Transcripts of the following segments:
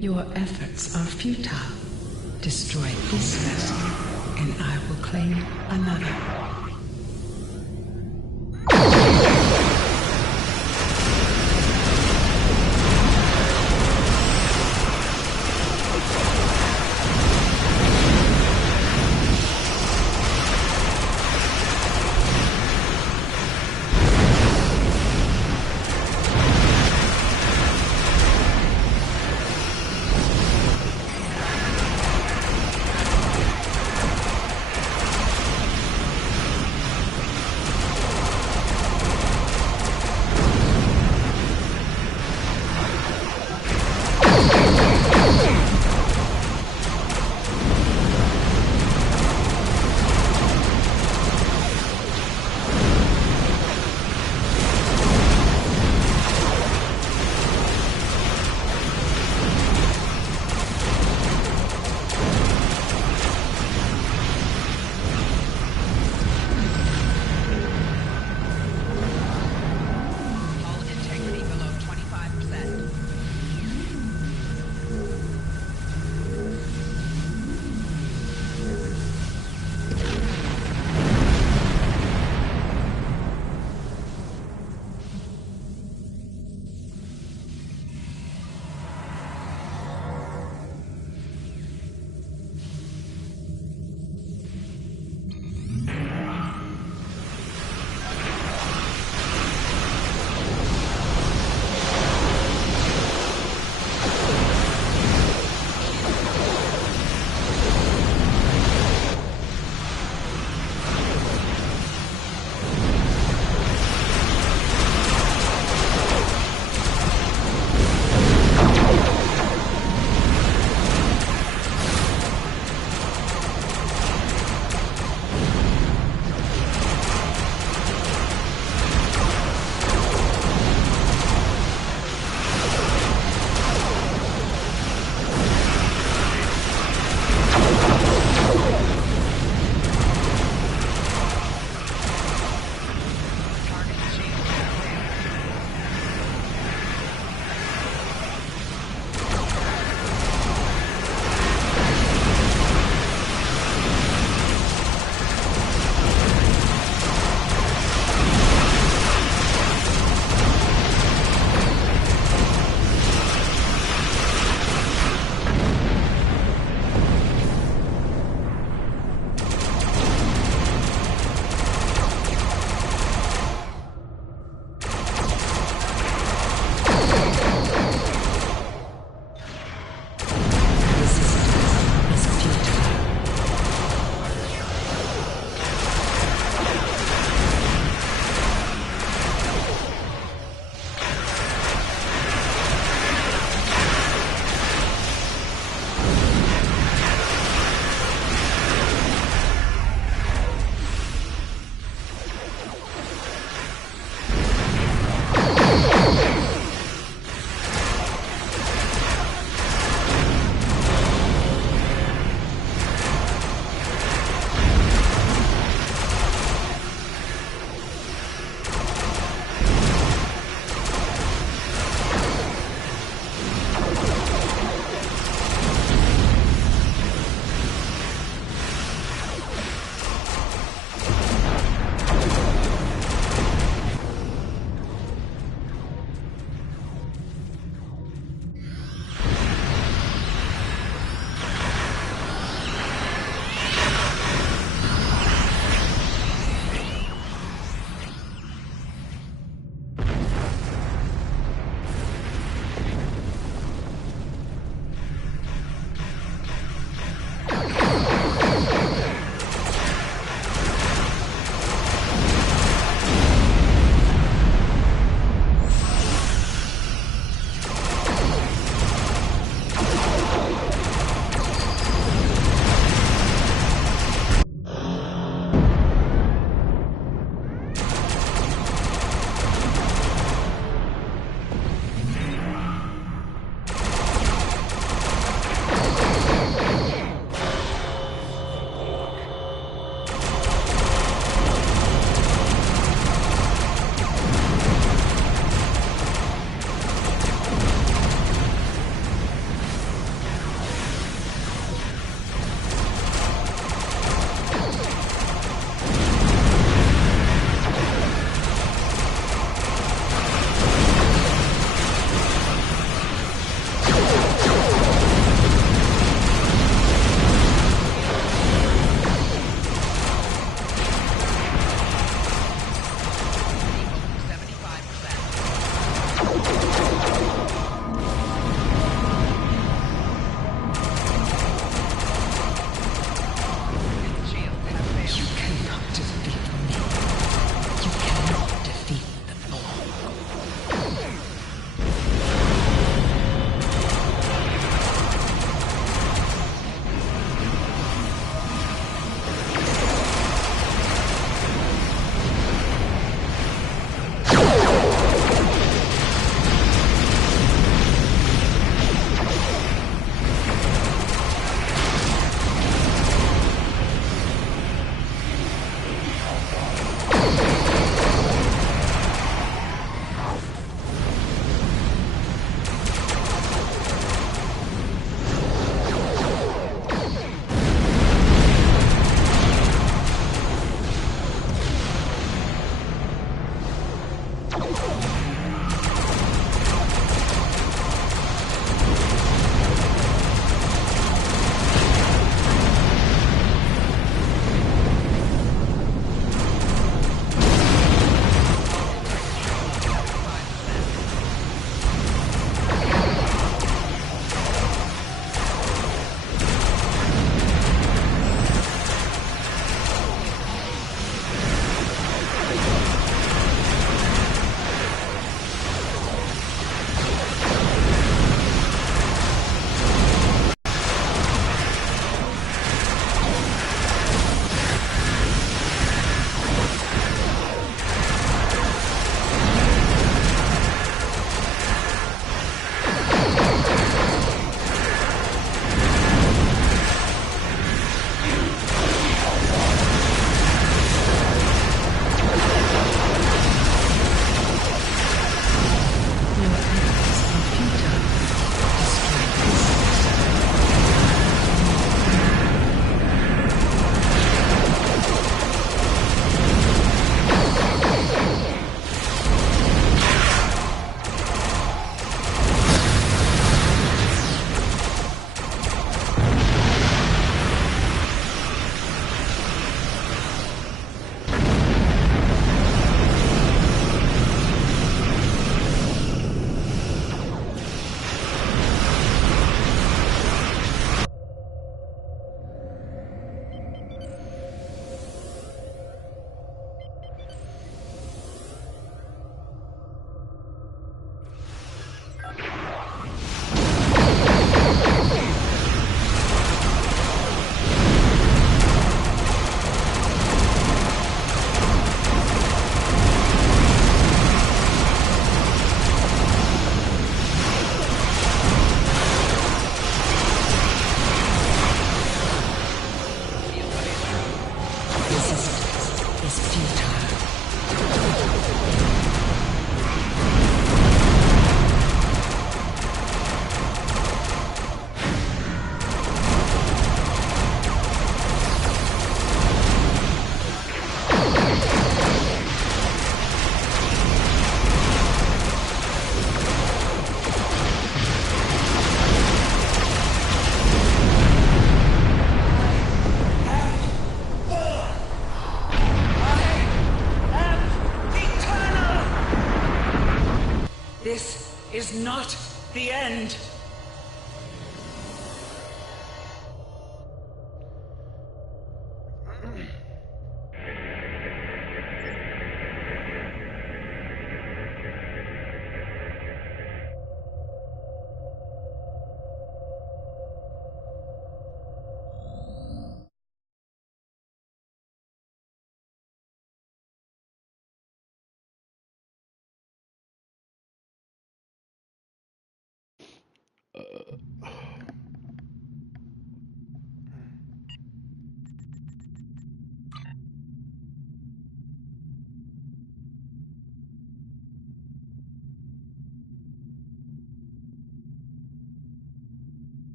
Your efforts are futile. Destroy this vessel, and I will claim another.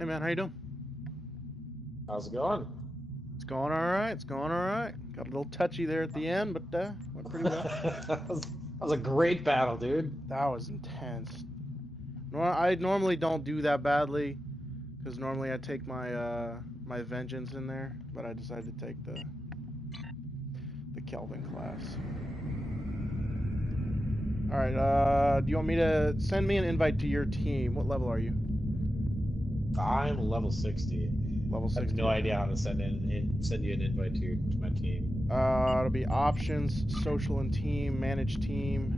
Hey man, how you doing? How's it going? It's going all right. It's going all right. Got a little touchy there at the end, but went pretty well. That was a great battle, dude. That was intense. I normally don't do that badly, because normally I take my vengeance in there, but I decided to take the Kelvin class. All right. Do you want me to send me an invite to your team? What level are you? I'm level 60. Level I have 60. no Okay. idea how to send you an invite to my team. It'll be options, social and team, manage team,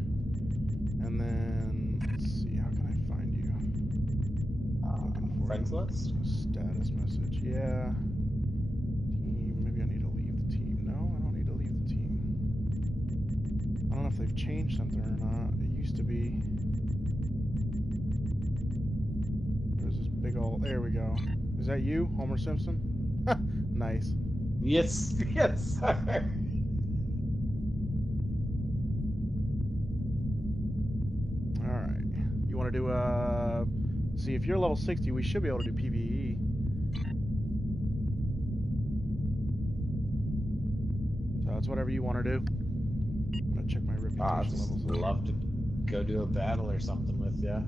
and then let's see. How can I find you? Looking for Friends you. list? Status message. Yeah. Team. Maybe I need to leave the team. No, I don't need to leave the team. I don't know if they've changed something or not. It used to be. There's this big old. There we go. Is that you, Homer Simpson? Nice. Yes, yes, sir. All right. You want to do See, if you're level 60, we should be able to do PvE. So it's whatever you want to do. I'm gonna check my I'd reputation just levels though. love to go do a battle or something with you.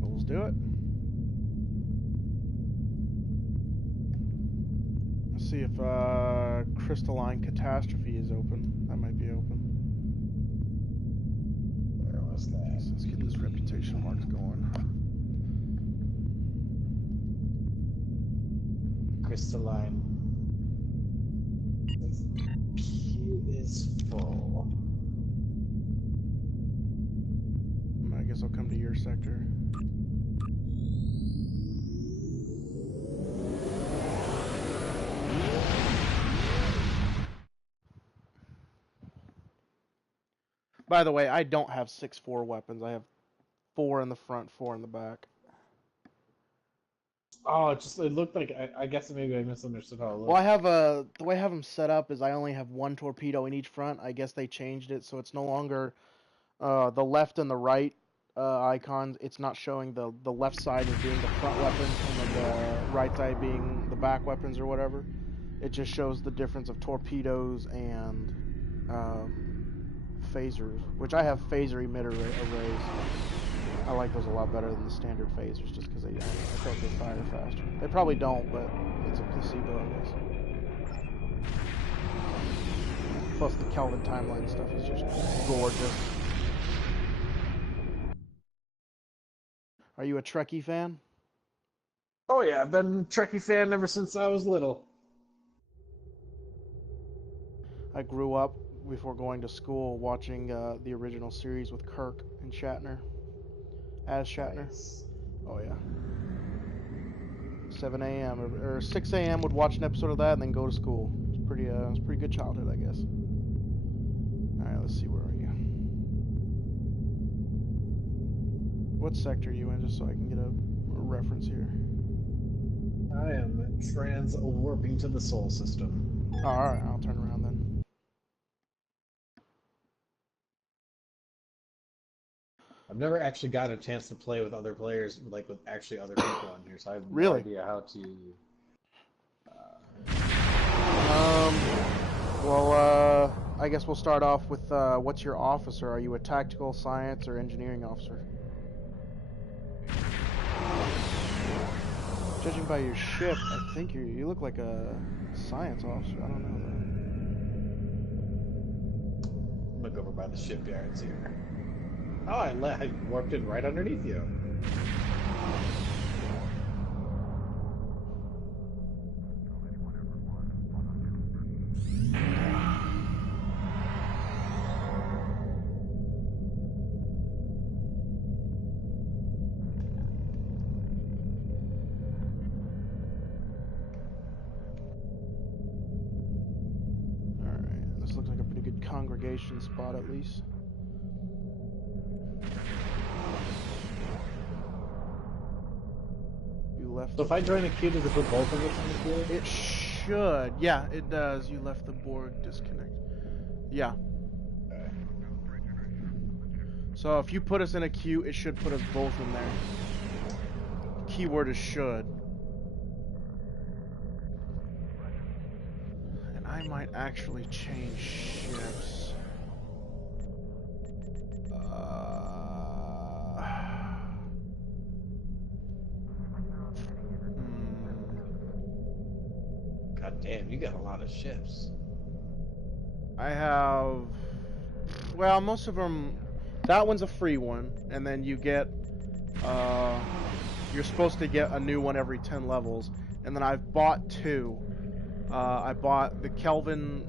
But let's do it. Let's see if Crystalline Catastrophe is open. That might be open. Where was that? Let's get this reputation marks going. Crystalline. Queue is full. I guess I'll come to your sector. By the way, I don't have 6-4 weapons. I have 4 in the front, 4 in the back. Oh, it looked like I guess maybe I misunderstood how it Well, I looked. have the way I have them set up is I only have 1 torpedo in each front. I guess they changed it so it's no longer the left and the right icons. It's not showing the left side as being the front weapons and then the right side being the back weapons or whatever. It just shows the difference of torpedoes and phasers, which I have phaser emitter arrays. I like those a lot better than the standard phasers just because I feel like they fire faster. They probably don't, but it's a placebo, I guess. Plus the Kelvin timeline stuff is just gorgeous. Are you a Trekkie fan? Oh yeah, I've been a Trekkie fan ever since I was little. I grew up before going to school watching the original series with Kirk and Shatner as Shatner. Nice. Oh yeah. 7 a.m. or 6 a.m. would watch an episode of that and then go to school. It was pretty good childhood, I guess. All right, let's see, where are you? What sector are you in, just so I can get a reference here? I am trans warping to the soul system. Oh, all right, I'll turn around then. I've never actually got a chance to play with other players, like with actually other people on here, so I have no Really? idea how to. Um. Well, I guess we'll start off with what's your officer? Are you a tactical, science, or engineering officer? Judging by your ship, I think you look like a science officer. I don't know I'm gonna go over by the shipyards here. Oh, I warped in right underneath you. that. All right, this looks like a pretty good congregation spot at least. You left. So if I join a queue, does it put both of us in the queue? It should. Yeah, it does. You left the Borg disconnect. Yeah. Okay. So if you put us in a queue, it should put us both in there. Keyword is should. And I might actually change ships. God damn, you got a lot of ships. I have, well, most of them, that one's a free one, and then you get, you're supposed to get a new one every 10 levels, and then I've bought two. I bought the Kelvin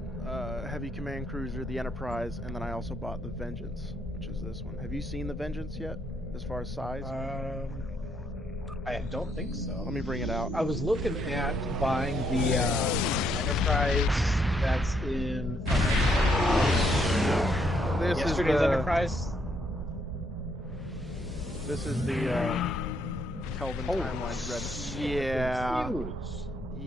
Heavy Command Cruiser, the Enterprise, and then I also bought the Vengeance, which is this one. Have you seen the Vengeance yet, as far as size? I don't think so. Let me bring it out. I was looking at buying the Enterprise that's in This yesterday's is the Enterprise. This is the Kelvin Holy Timeline Red. shit, Yeah. it's huge.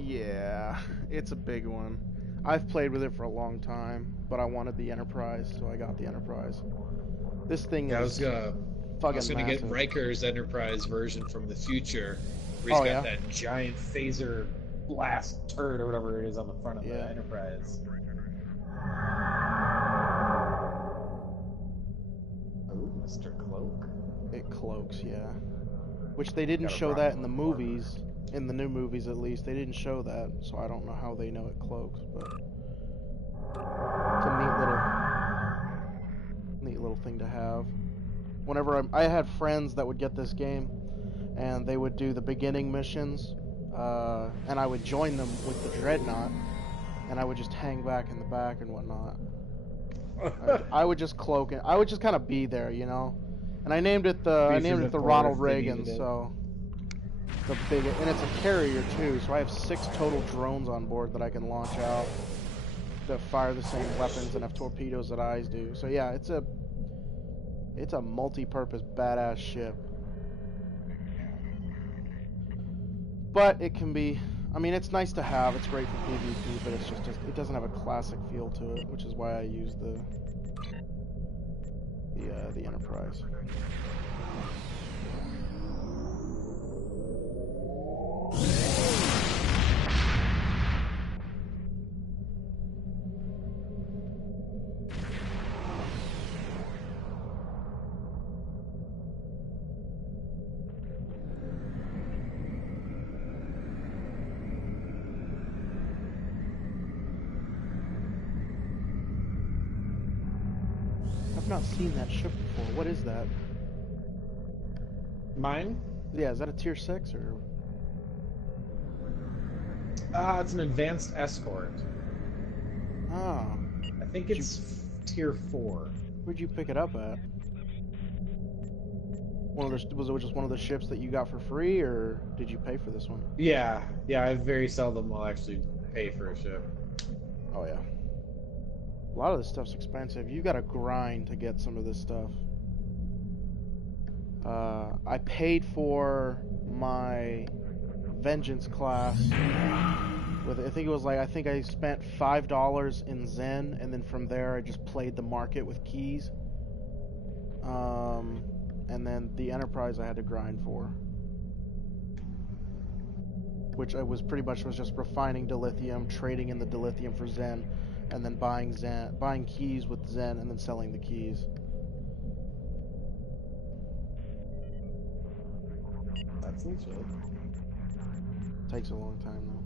Yeah, it's a big one. I've played with it for a long time, but I wanted the Enterprise, so I got the Enterprise. This thing Yeah, I is was fucking gonna massive. get Riker's Enterprise version from the future, where he's got that Giant phaser blast turret or whatever it is on the front of Yeah. the Enterprise. Oh, Mr. Cloak. It cloaks, yeah. Which they didn't Gotta show rock that in some the armor. movies. In the new movies, at least, they didn't show that, so I don't know how they know it cloaks. But it's a neat little thing to have. Whenever I had friends that would get this game, and they would do the beginning missions, and I would join them with the Dreadnought, and I would just hang back in the back and whatnot. I would just cloak it. I would just kind of be there, you know. And I named it the Ronald Reagan, so the big, and it's a carrier too. So I have 6 total drones on board that I can launch out that fire the same weapons and have torpedoes that ours do. So yeah, it's a multi-purpose badass ship. But it can be, I mean, it's nice to have. It's great for PvP, but it's just it doesn't have a classic feel to it, which is why I use the Enterprise. I've not seen that ship before. What is that? Mine? Yeah, is that a tier 6 or? It's an advanced escort. Oh, I think it's tier 4. where'd you pick it up at? Was it just one of the ships that you got for free, or did you pay for this one? Yeah, I very seldom will actually pay for a ship. Oh yeah. A lot of this stuff's expensive. You gotta grind to get some of this stuff. I paid for my Vengeance class with, I think it was like, I think I spent $5 in Zen, and then from there I just played the market with keys. And then the Enterprise I had to grind for, which I was pretty much just refining dilithium, trading in the dilithium for Zen, and then buying keys with Zen, and then selling the keys. That's legit. Takes a long time though.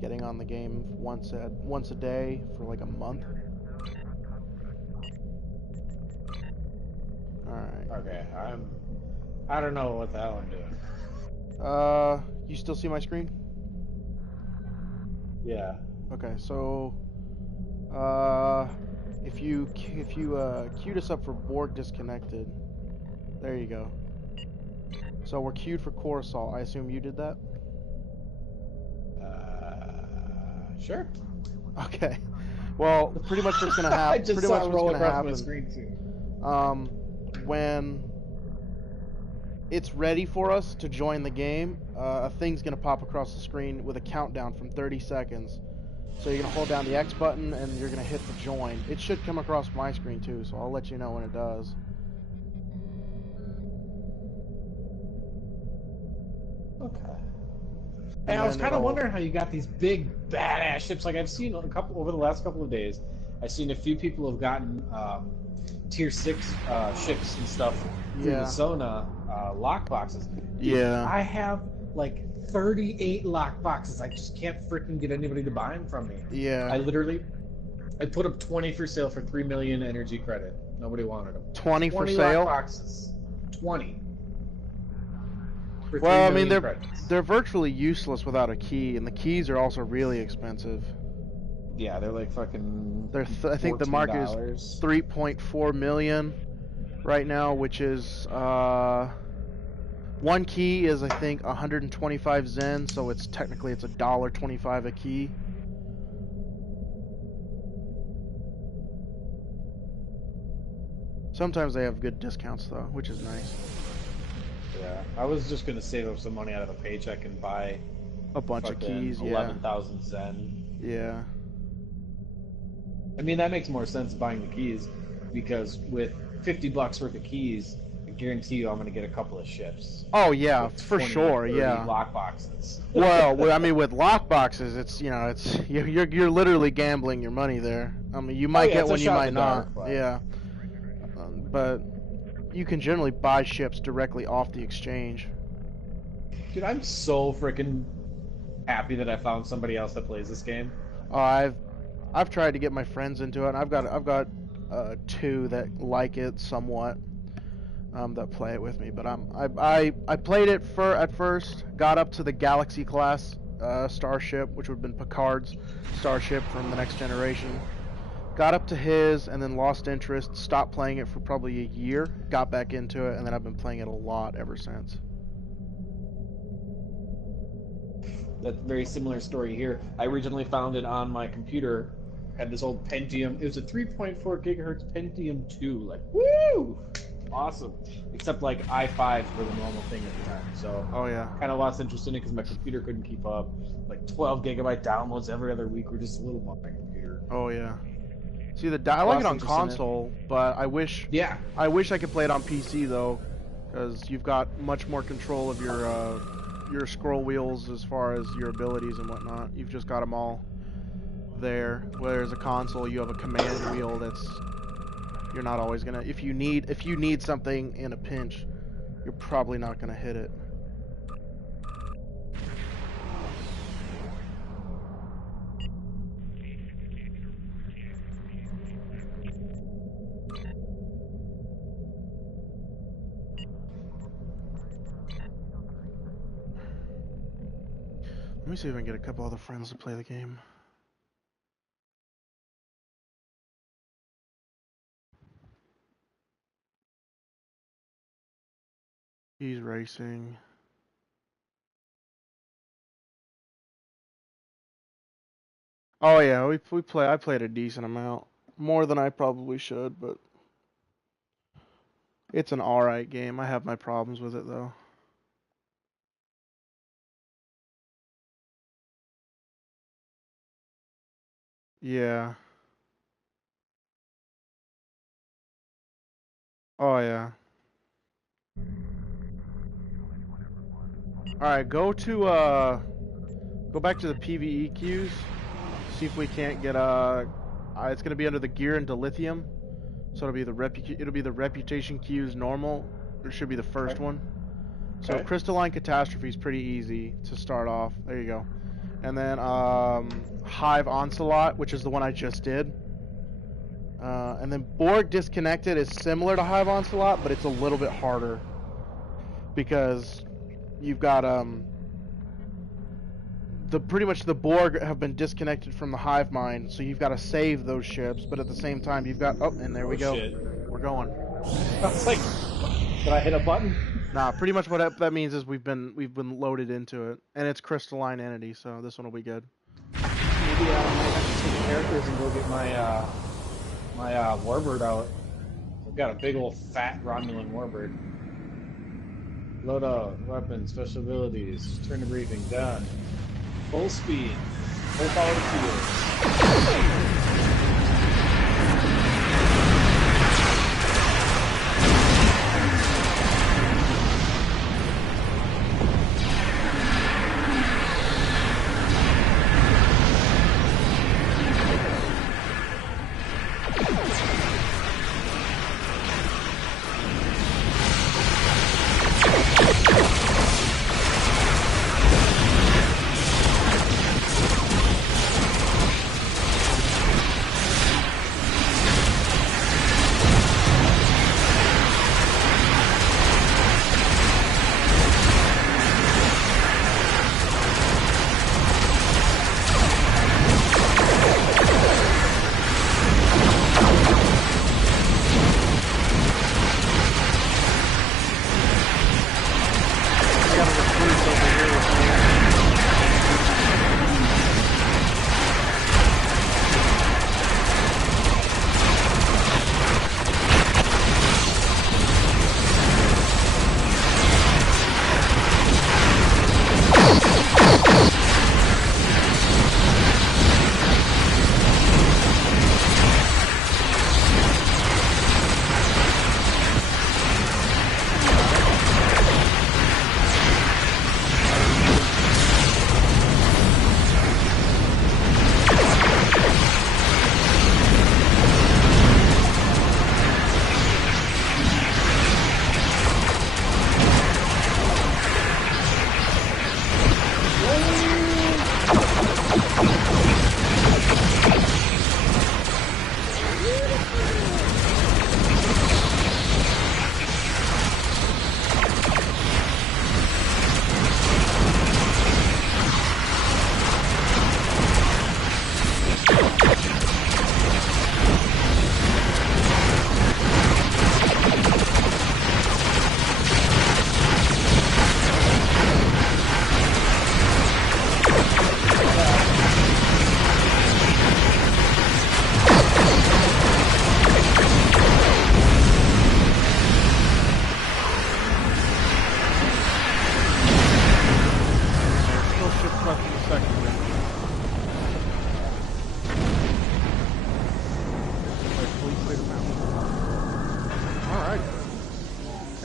Getting on the game once a day for like a month. Alright. Okay, I don't know what the hell I'm doing. You still see my screen? Yeah. Okay, so if you queued us up for Borg disconnected, there you go. So we're queued for core assault. I assume you did that? Sure. Okay. Well, pretty much what's gonna happen. I just saw it roll across my screen too. When it's ready for us to join the game, a thing's gonna pop across the screen with a countdown from 30 seconds. So you're gonna hold down the X button and you're gonna hit the join. It should come across my screen too, so I'll let you know when it does. Okay. And I was then kind of it'll- wondering how you got these big badass ships. Like I've seen a couple over the last couple of days. I've seen a few people have gotten tier 6 ships and stuff through Yeah. the Sona lock boxes. Dude, Yeah. I have like 38 lock boxes. I just can't freaking get anybody to buy them from me. Yeah. I put up 20 for sale for 3 million energy credit. Nobody wanted them. 20 for 20 sale? lock boxes. 20. For 3 Well, I mean, million credits. they're virtually useless without a key, and the keys are also really expensive. Yeah, they're like fucking. I think the market is $14. 3.4 million right now, which is one key is I think 125 Zen, so it's technically it's $1.25 a key. Sometimes they have good discounts though, which is nice. Yeah, I was just gonna save up some money out of a paycheck and buy A bunch of fucking keys, yeah. 11,000 Zen. Yeah. I mean, that makes more sense buying the keys because with $50 worth of keys, I guarantee you I'm gonna get a couple of ships. Oh yeah, With for 20, sure, 30 yeah. Lock boxes. Well, I mean, with lock boxes, it's you're literally gambling your money there. I mean, you might yeah, get it's a one, you shot might in the not. dark, but- Yeah, but you can generally buy ships directly off the exchange. Dude, I'm so freaking happy that I found somebody else that plays this game. I've tried to get my friends into it. And I've got two that like it somewhat, that play it with me. But I played it at first, got up to the Galaxy class starship, which would have been Picard's starship from the Next Generation. Got up to his and then lost interest, stopped playing it for probably a year, got back into it, and then I've been playing it a lot ever since. That's a very similar story here. I originally found it on my computer. Had this old Pentium. It was a 3.4 gigahertz Pentium 2. Like, woo! Awesome. Except like i5s were the normal thing at the time. So Oh yeah. kind of lost interest in it because my computer couldn't keep up. Like 12 gigabyte downloads every other week were just a little much on my computer. Oh yeah. See, I like it on Lost interest in it. console, but I wish Yeah. I could play it on PC though, because you've got much more control of your scroll wheels as far as your abilities and whatnot. You've just got them all there. Whereas a console, you have a command wheel that's you're not always gonna. If you need something in a pinch, you're probably not gonna hit it. Let me see if I can get a couple other friends to play the game. He's racing. Oh yeah, I played a decent amount. More than I probably should, but it's an alright game. I have my problems with it though. Yeah. Oh yeah. Alright, go back to the PvE queues. See if we can't get it's gonna be under the gear and dilithium. So it'll be the reputation queues normal. It should be the first Okay. one. So Okay. Crystalline Catastrophe is pretty easy to start off. There you go. And then Hive Onslaught, which is the one I just did. And then Borg Disconnected is similar to Hive Onslaught, but it's a little bit harder because you've got pretty much the Borg have been disconnected from the Hive mind, so you've got to save those ships, but at the same time you've got and there we go. Shit. We're going. I was like, did I hit a button? Nah, pretty much what that means is we've been loaded into it, and it's crystalline entity, so this one will be good. Maybe I might have to take characters and go get my my warbird out. I've got a big old fat Romulan warbird. Load up, weapons, special abilities, turn to briefing, done. Full speed, full power to field.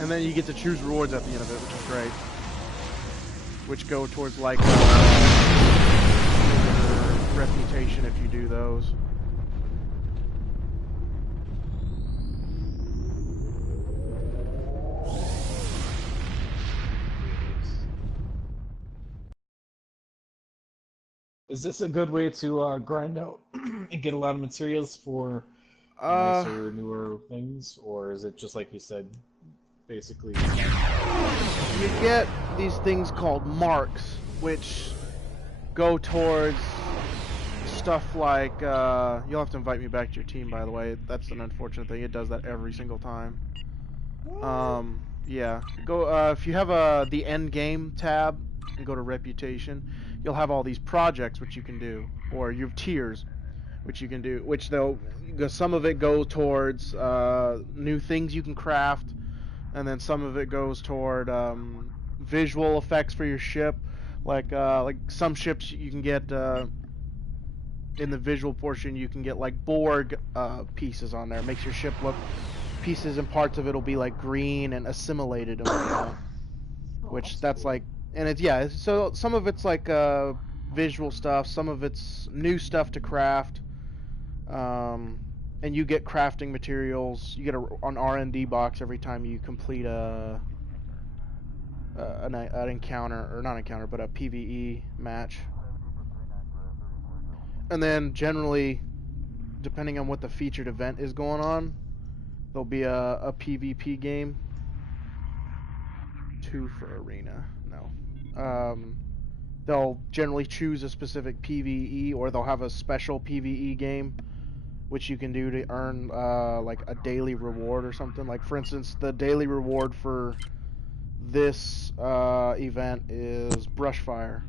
And then you get to choose rewards at the end of it, which is great. Which go towards like your reputation if you do those. Is this a good way to grind out and get a lot of materials for nicer, newer things, or is it just like you said, basically? You get these things called marks, which go towards stuff like you'll have to invite me back to your team, by the way. That's an unfortunate thing. It does that every single time. Yeah. Go if you have the end game tab and go to reputation, you'll have all these projects which you can do, or you have tiers which you can do, which some of it go towards new things you can craft, and then some of it goes toward visual effects for your ship, like some ships you can get in the visual portion, you can get like Borg pieces on there. It makes your ship look, pieces and parts of it will be like green and assimilated and whatnot. Which that's like, and it's, yeah, so some of it's like visual stuff, some of it's new stuff to craft, and you get crafting materials. You get an R&D box every time you complete an encounter, or not encounter, but a PvE match. And then generally, depending on what the featured event is going on, there'll be a PvP game. 2 for arena. No. They'll generally choose a specific PvE, or they'll have a special PvE game, which you can do to earn like a daily reward or something. Like for instance, the daily reward for this event is Brushfire.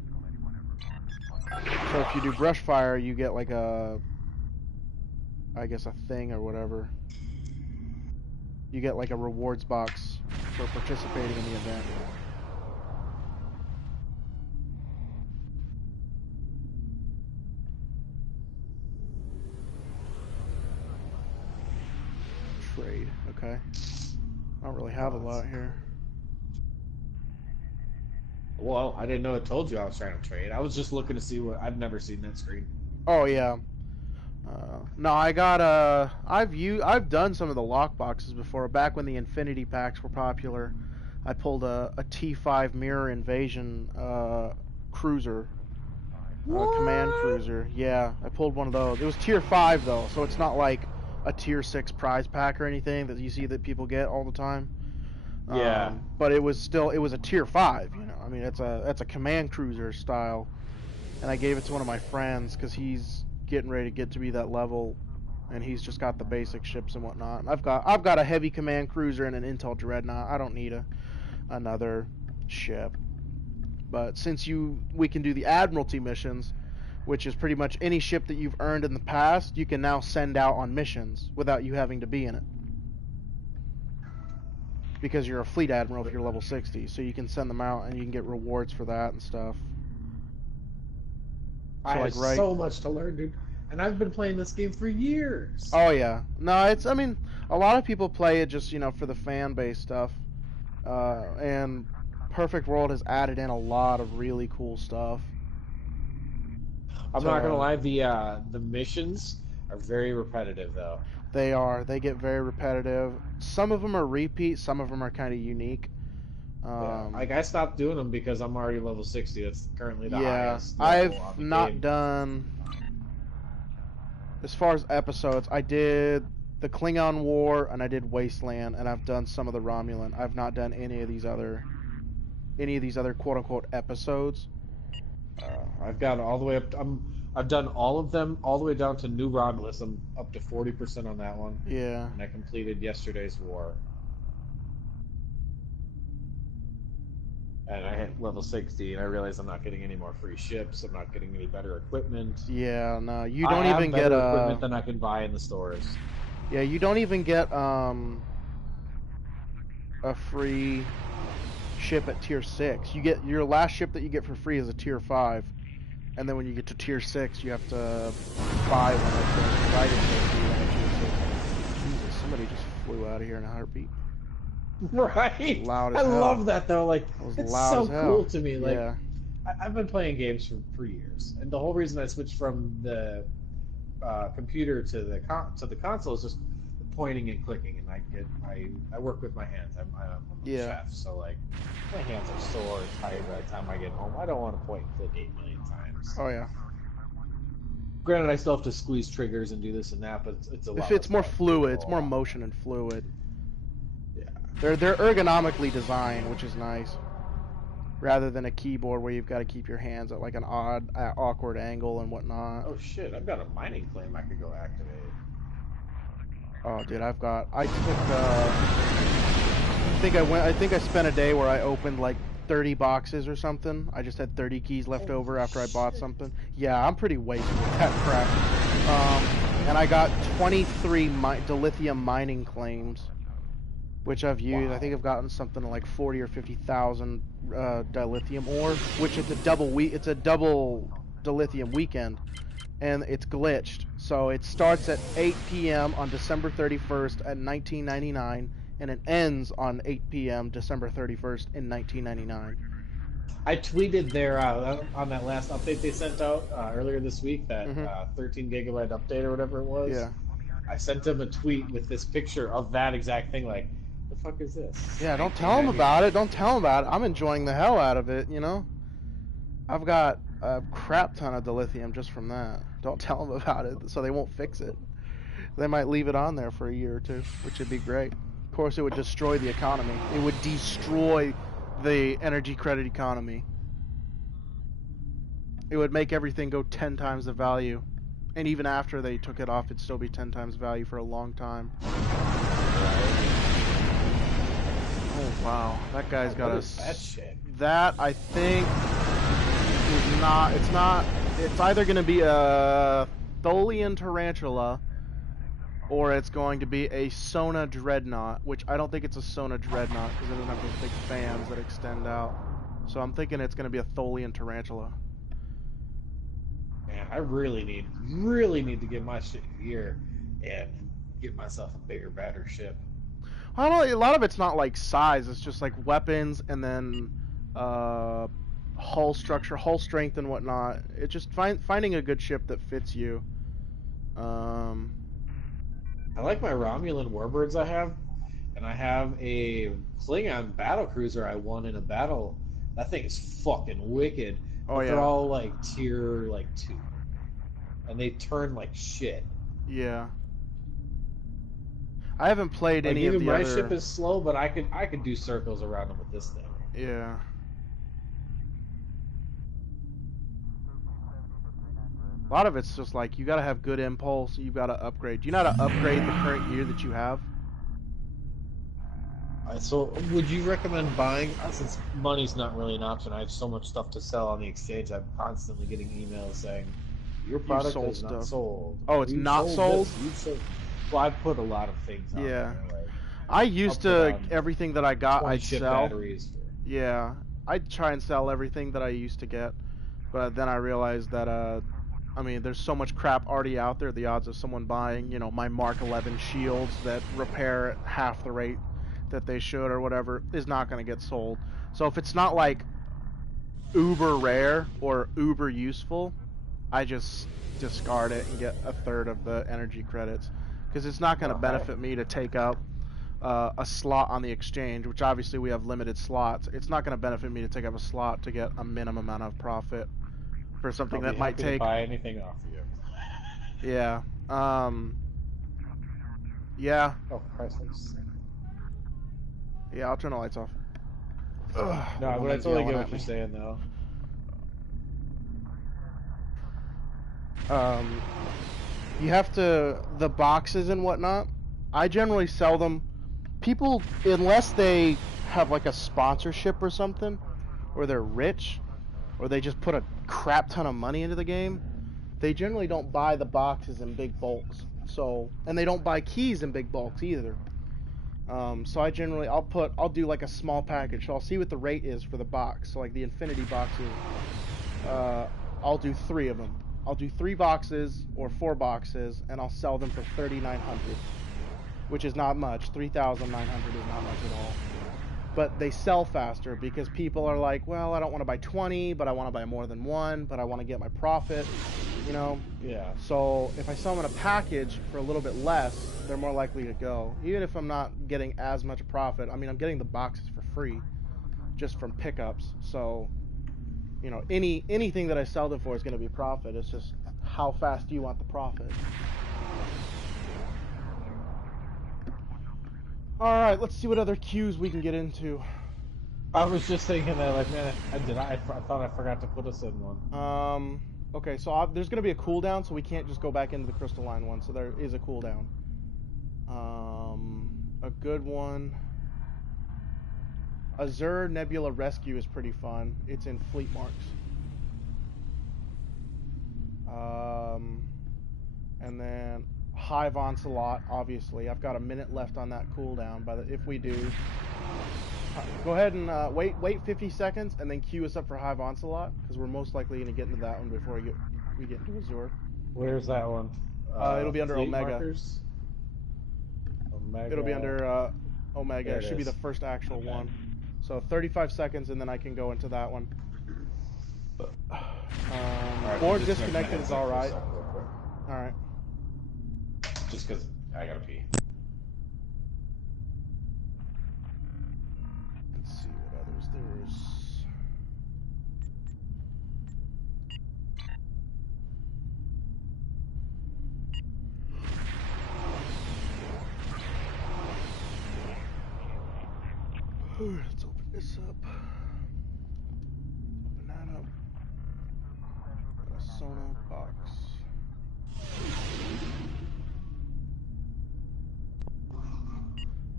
So if you do Brushfire, you get like I guess a thing or whatever. You get like a rewards box for participating in the event. Trade, okay. I don't really have a lot here. Well, I didn't know it told you I was trying to trade. I was just looking to see what... I've never seen that screen. Oh yeah. No, I got I've done some of the lock boxes before. Back when the Infinity packs were popular, I pulled a T5 Mirror Invasion cruiser, command cruiser. Yeah, I pulled one of those. It was tier 5 though, so it's not like a tier 6 prize pack or anything that you see that people get all the time. Yeah. But it was a tier 5. You know, I mean, that's a command cruiser style, and I gave it to one of my friends because he's getting ready to get to be that level, and he's just got the basic ships and whatnot. And I've got a heavy command cruiser and an Intel Dreadnought. I don't need another ship. But since we can do the Admiralty missions, which is pretty much any ship that you've earned in the past, you can now send out on missions without you having to be in it. Because you're a fleet admiral if you're level 60, so you can send them out and you can get rewards for that and stuff. I have so much to learn, dude. And I've been playing this game for years. Oh yeah. No, I mean, a lot of people play it just, for the fan base stuff. And Perfect World has added in a lot of really cool stuff. I'm not gonna lie, the missions are very repetitive though. They are. They get very repetitive. Some of them are repeat, some of them are kind of unique. Yeah. Like I stopped doing them because I'm already level 60. That's currently the highest level on I've the not game. done, as far as episodes, I did the Klingon War and I did Wasteland, and I've done some of the Romulan. I've not done any of these other quote unquote episodes. I've got all the way up. I've done all of them all the way down to New Romulus. I'm up to 40% on that one. Yeah. And I completed yesterday's war. And I hit level 60, and I realized I'm not getting any more free ships. I'm not getting any better equipment. Yeah, no, you don't even get equipment than I can buy in the stores. Yeah, you don't even get a free ship at tier 6. You get your last ship that you get for free is a tier 5, and then when you get to tier 6, you have to buy one of the. 6. Jesus, somebody just flew out of here in a heartbeat. 'Cause I have better equipment than I can buy in the stores. Yeah, you don't even get a free ship at tier 6. You get your last ship that you get for free is a tier 5, and then when you get to tier 6, you have to buy one of the. 6. Jesus, somebody just flew out of here in a heartbeat. Right? Loud as I hell. love that though. Like, It was it's loud so as hell. cool to me. Like, Yeah. I've been playing games for years, and the whole reason I switched from the computer to the console is just pointing and clicking, and I work with my hands. I'm a Yeah. chef, so like my hands are sore and tired by the time I get home. I don't want to point and click 8 million times. Oh yeah. Granted, I still have to squeeze triggers and do this and that, but it's a lot. If it's less more fun to fluid, it's more control. motion and fluid. Yeah. They're ergonomically designed, which is nice. Rather than a keyboard where you've got to keep your hands at like an awkward angle and whatnot. Oh shit! I've got a mining claim I could go activate. Oh, dude, I think I spent a day where I opened like 30 boxes or something. I just had 30 keys left over after I bought something. Yeah, I'm pretty wasteful with that crap. And I got 23 dilithium mining claims, which I've used. Wow. I think I've gotten something like 40 or 50,000 dilithium ore, which it's a double dilithium weekend, and it's glitched. So it starts at 8 p.m. on December 31st at 1999, and it ends on 8 p.m. December 31st in 1999. I tweeted there on that last update they sent out earlier this week, that 13 gigabyte update or whatever it was. Yeah. I sent them a tweet with this picture of that exact thing. Like, the fuck is this? Yeah, don't tell them about it. Don't tell them about it. I'm enjoying the hell out of it, you know? I've got a crap ton of dilithium just from that. Don't tell them about it so they won't fix it. They might leave it on there for a year or two, which would be great. Of course, it would destroy the economy. It would destroy the energy credit economy. It would make everything go 10 times the value. And even after they took it off, it'd still be 10 times value for a long time. Oh, wow. That guy's got What a... is that shit? That, I think, is not... It's either going to be a Tholian Tarantula, or it's going to be a Sona Dreadnought, which I don't think it's a Sona Dreadnought, because it doesn't have those big fans that extend out. So I'm thinking it's going to be a Tholian Tarantula. Man, I really need to get my shit in gear and get myself a bigger, better ship. I don't know, a lot of it's not like size, it's just like weapons and then hull structure, hull strength and whatnot. It's just finding a good ship that fits you. I like my Romulan warbirds I have, and I have a Klingon battle cruiser I won in a battle. That thing is fucking wicked. Oh, But yeah. they're all like tier 2, and they turn like shit. Yeah. I haven't played Like, any of even the my other... ship is slow, but I could do circles around them with this thing. Yeah. A lot of it's just like, you gotta have good impulse, you've gotta upgrade. Do you know how to upgrade the current gear that you have? So, would you recommend buying? Since money's not really an option, I have so much stuff to sell on the exchange. I'm constantly getting emails saying your product sold is not stuff. sold. Oh, it's You not sold? this, you sold. Well, I put a lot of things on Yeah. there. Like, I used I'll put to, on everything that I got, 20 I'd ship sell. batteries. Yeah, I'd try and sell everything that I used to get, but then I realized that, I mean, there's so much crap already out there, the odds of someone buying, you know, my Mark 11 shields that repair at half the rate that they should or whatever is not going to get sold. So if it's not like uber rare or uber useful, I just discard it and get a third of the energy credits, because it's not going to benefit me to take up a slot on the exchange, which obviously we have limited slots. It's not going to benefit me to take up a slot to get a minimum amount of profit for something I'll that be might happy take... to buy anything off of you. Yeah. Yeah. Oh Christ! Yeah, I'll turn the lights off. Ugh, No, but I woman's totally yelling get at what you're me. saying though. You have to... The boxes and whatnot, I generally sell them... People, unless they have like a sponsorship or something, or they're rich, or they just put a crap ton of money into the game, they generally don't buy the boxes in big bulks. So, and they don't buy keys in big bulks either. So I generally, I'll do like a small package. So I'll see what the rate is for the box. So like the Infinity boxes, I'll do 3 of them. I'll do 3 boxes or 4 boxes, and I'll sell them for $3,900. which is not much. 3,900 is not much at all. But they sell faster because people are like, well, I don't want to buy 20, but I want to buy more than one, but I want to get my profit, you know? Yeah. So if I sell them in a package for a little bit less, they're more likely to go. Even if I'm not getting as much profit, I mean, I'm getting the boxes for free just from pickups. So, you know, anything that I sell them for is going to be profit. It's just how fast do you want the profit? All right, let's see what other queues we can get into. I was just thinking that, like, man, I thought I forgot to put us in one. Okay, so there's going to be a cooldown, so we can't just go back into the crystalline one. So there is a cooldown. A good one. Azure Nebula Rescue is pretty fun. It's in Fleet Marks. And then Hive Onslaught, obviously. I've got a minute left on that cooldown. If we do, go ahead and wait 50 seconds, and then queue us up for Hive Onslaught, because we're most likely going to get into that one before we get into Azure. Where's that one? It'll be under Omega. Markers? Omega. It'll be under Omega. There It it should be is. the first actual Okay. one. So 35 seconds, and then I can go into that one. Alright, Board just check my disconnected is headset for a alright. sec real quick. Alright. Just because I gotta pee. Let's see what others there's. Let's open this up. Open that up. Got a Sona box.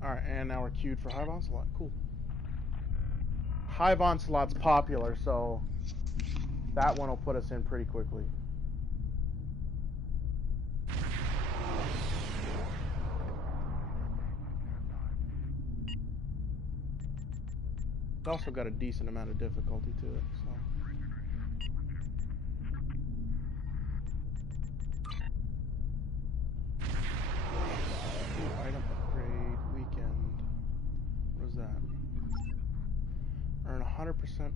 Alright, and now we're queued for Hive Onslaught. Cool. Hive Onslaught's popular, so that one will put us in pretty quickly. It's also got a decent amount of difficulty to it, so. Ooh, item upgrade weekend. What is that? Earn 100%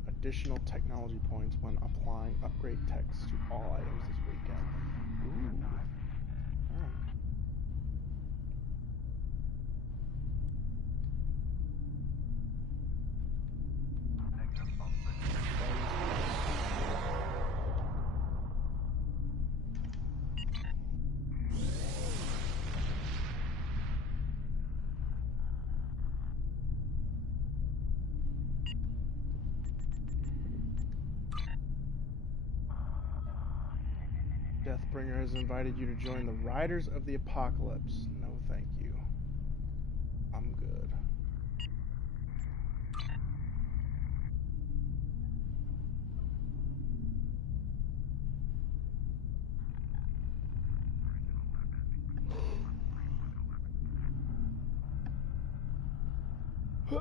additional technology points when applying upgrade text to all items this weekend. Ooh. Alright. Deathbringer has invited you to join the Riders of the Apocalypse. No, thank you. I'm good. We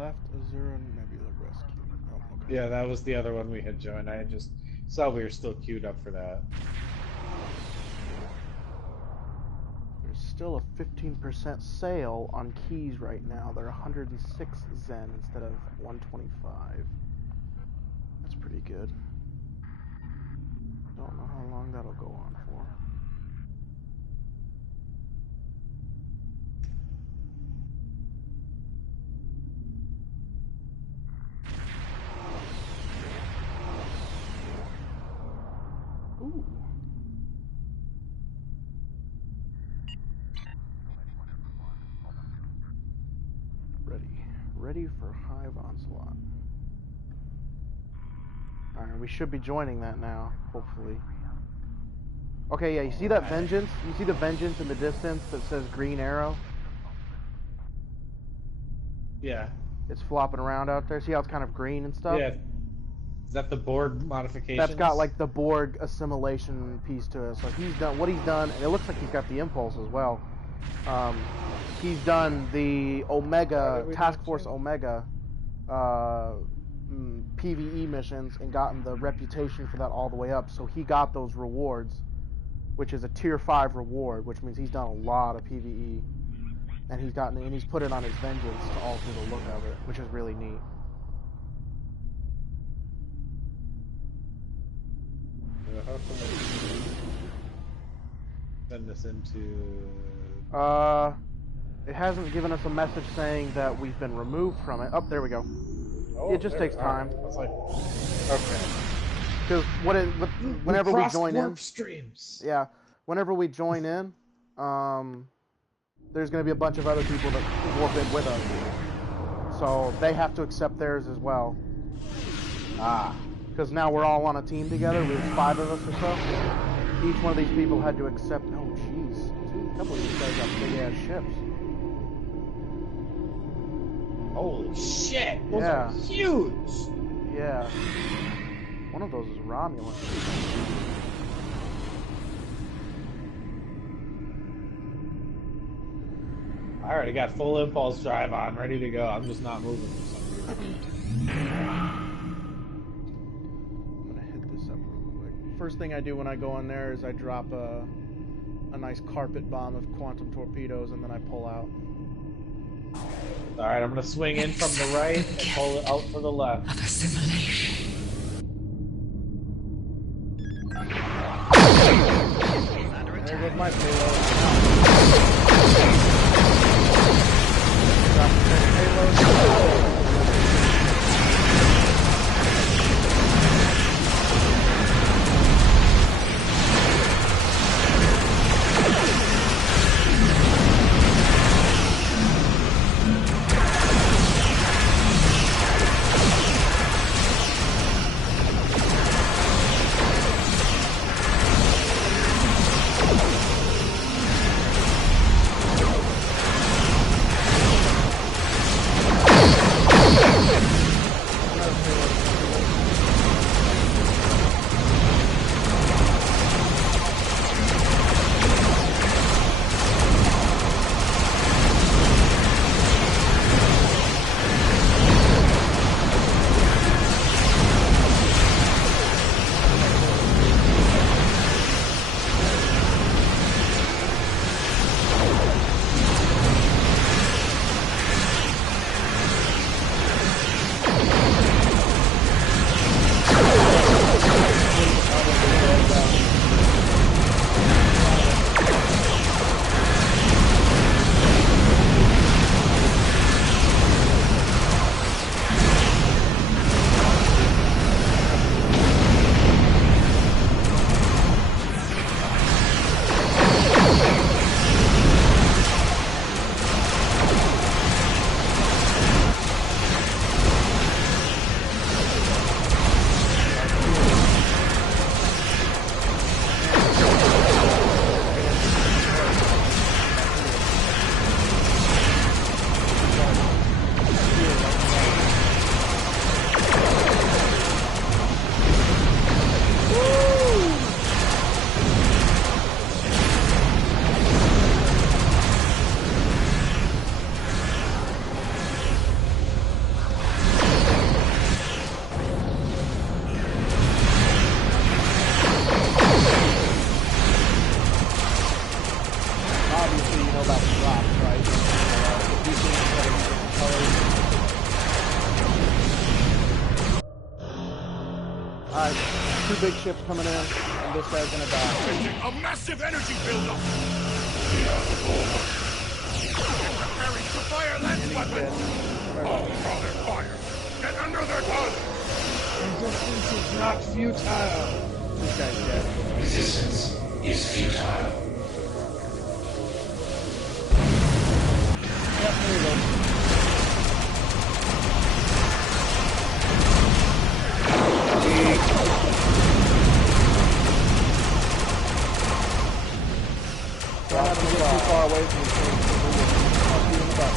left Azura Nebula Rescue. Oh, okay. Yeah, that was the other one we had joined. I just saw we were still queued up for that. There's still a 15% sale on keys right now. They're 106 Zen instead of 125. That's pretty good. Don't know how long that'll go on for. Ooh. Ready for Hive Onslaught. Alright, we should be joining that now, hopefully. Okay, yeah, you see that Vengeance? You see the Vengeance in the distance that says green arrow? Yeah. It's flopping around out there. See how it's kind of green and stuff? Yeah. Is that the board modification? That's got like the Borg assimilation piece to it. So he's done what he's done, and it looks like he's got the impulse as well. He's done the Omega Task Force Omega PvE missions and gotten the reputation for that all the way up. So he got those rewards, which is a tier 5 reward, which means he's done a lot of PvE, and he's put it on his vengeance to alter the look of it, which is really neat. How come send this into? It hasn't given us a message saying that we've been removed from it. Oh, there we go. Oh, It just takes time. I was like, okay. Because whenever we join in, streams. yeah, whenever we join in, there's going to be a bunch of other people that warp in with us, so they have to accept theirs as well. Ah. Because now we're all on a team together. There's 5 of us or so. Each one of these people had to accept. Oh, jeez, a couple of these guys got big ass ships. Holy shit! Those Yeah. are huge! Yeah. One of those is Romulan. I already got full impulse drive on, ready to go. I'm just not moving for some reason. I'm gonna hit this up real quick. First thing I do when I go in there is I drop a nice carpet bomb of quantum torpedoes, and then I pull out. Alright, I'm gonna swing in from the right and pull it out for the left. Of assimilation. There goes my payload. Drop the payload. Alright, 2 big ships coming in, and this guy's gonna die. A massive energy buildup! Preparing to fire lance weapons! All draw their fire! Get under their gun! Resistance is not futile! This guy's dead. Resistance is futile. Yep, there you go. Don't have to get too far away from these things. I'll see you in the back.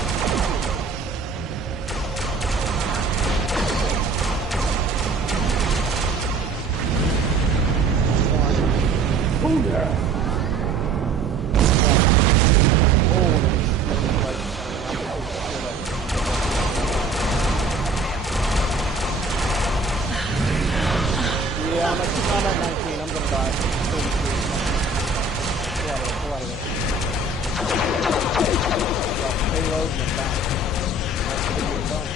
Oh yeah! gonna die. 33. Pull out of it, pull out of it. Payload and then back. That's what we're done.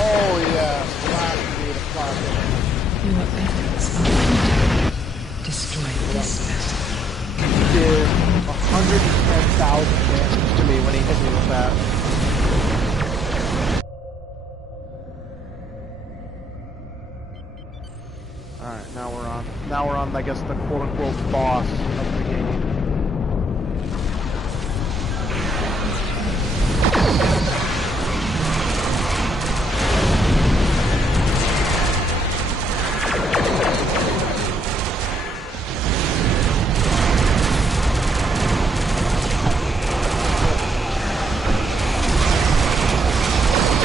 Oh yeah, flash me to flash. Your efforts are futile. Destroy this vessel. He did 110,000 damage to me when he hit me with that. Alright, now we're on, I guess, the quote-unquote boss of the game.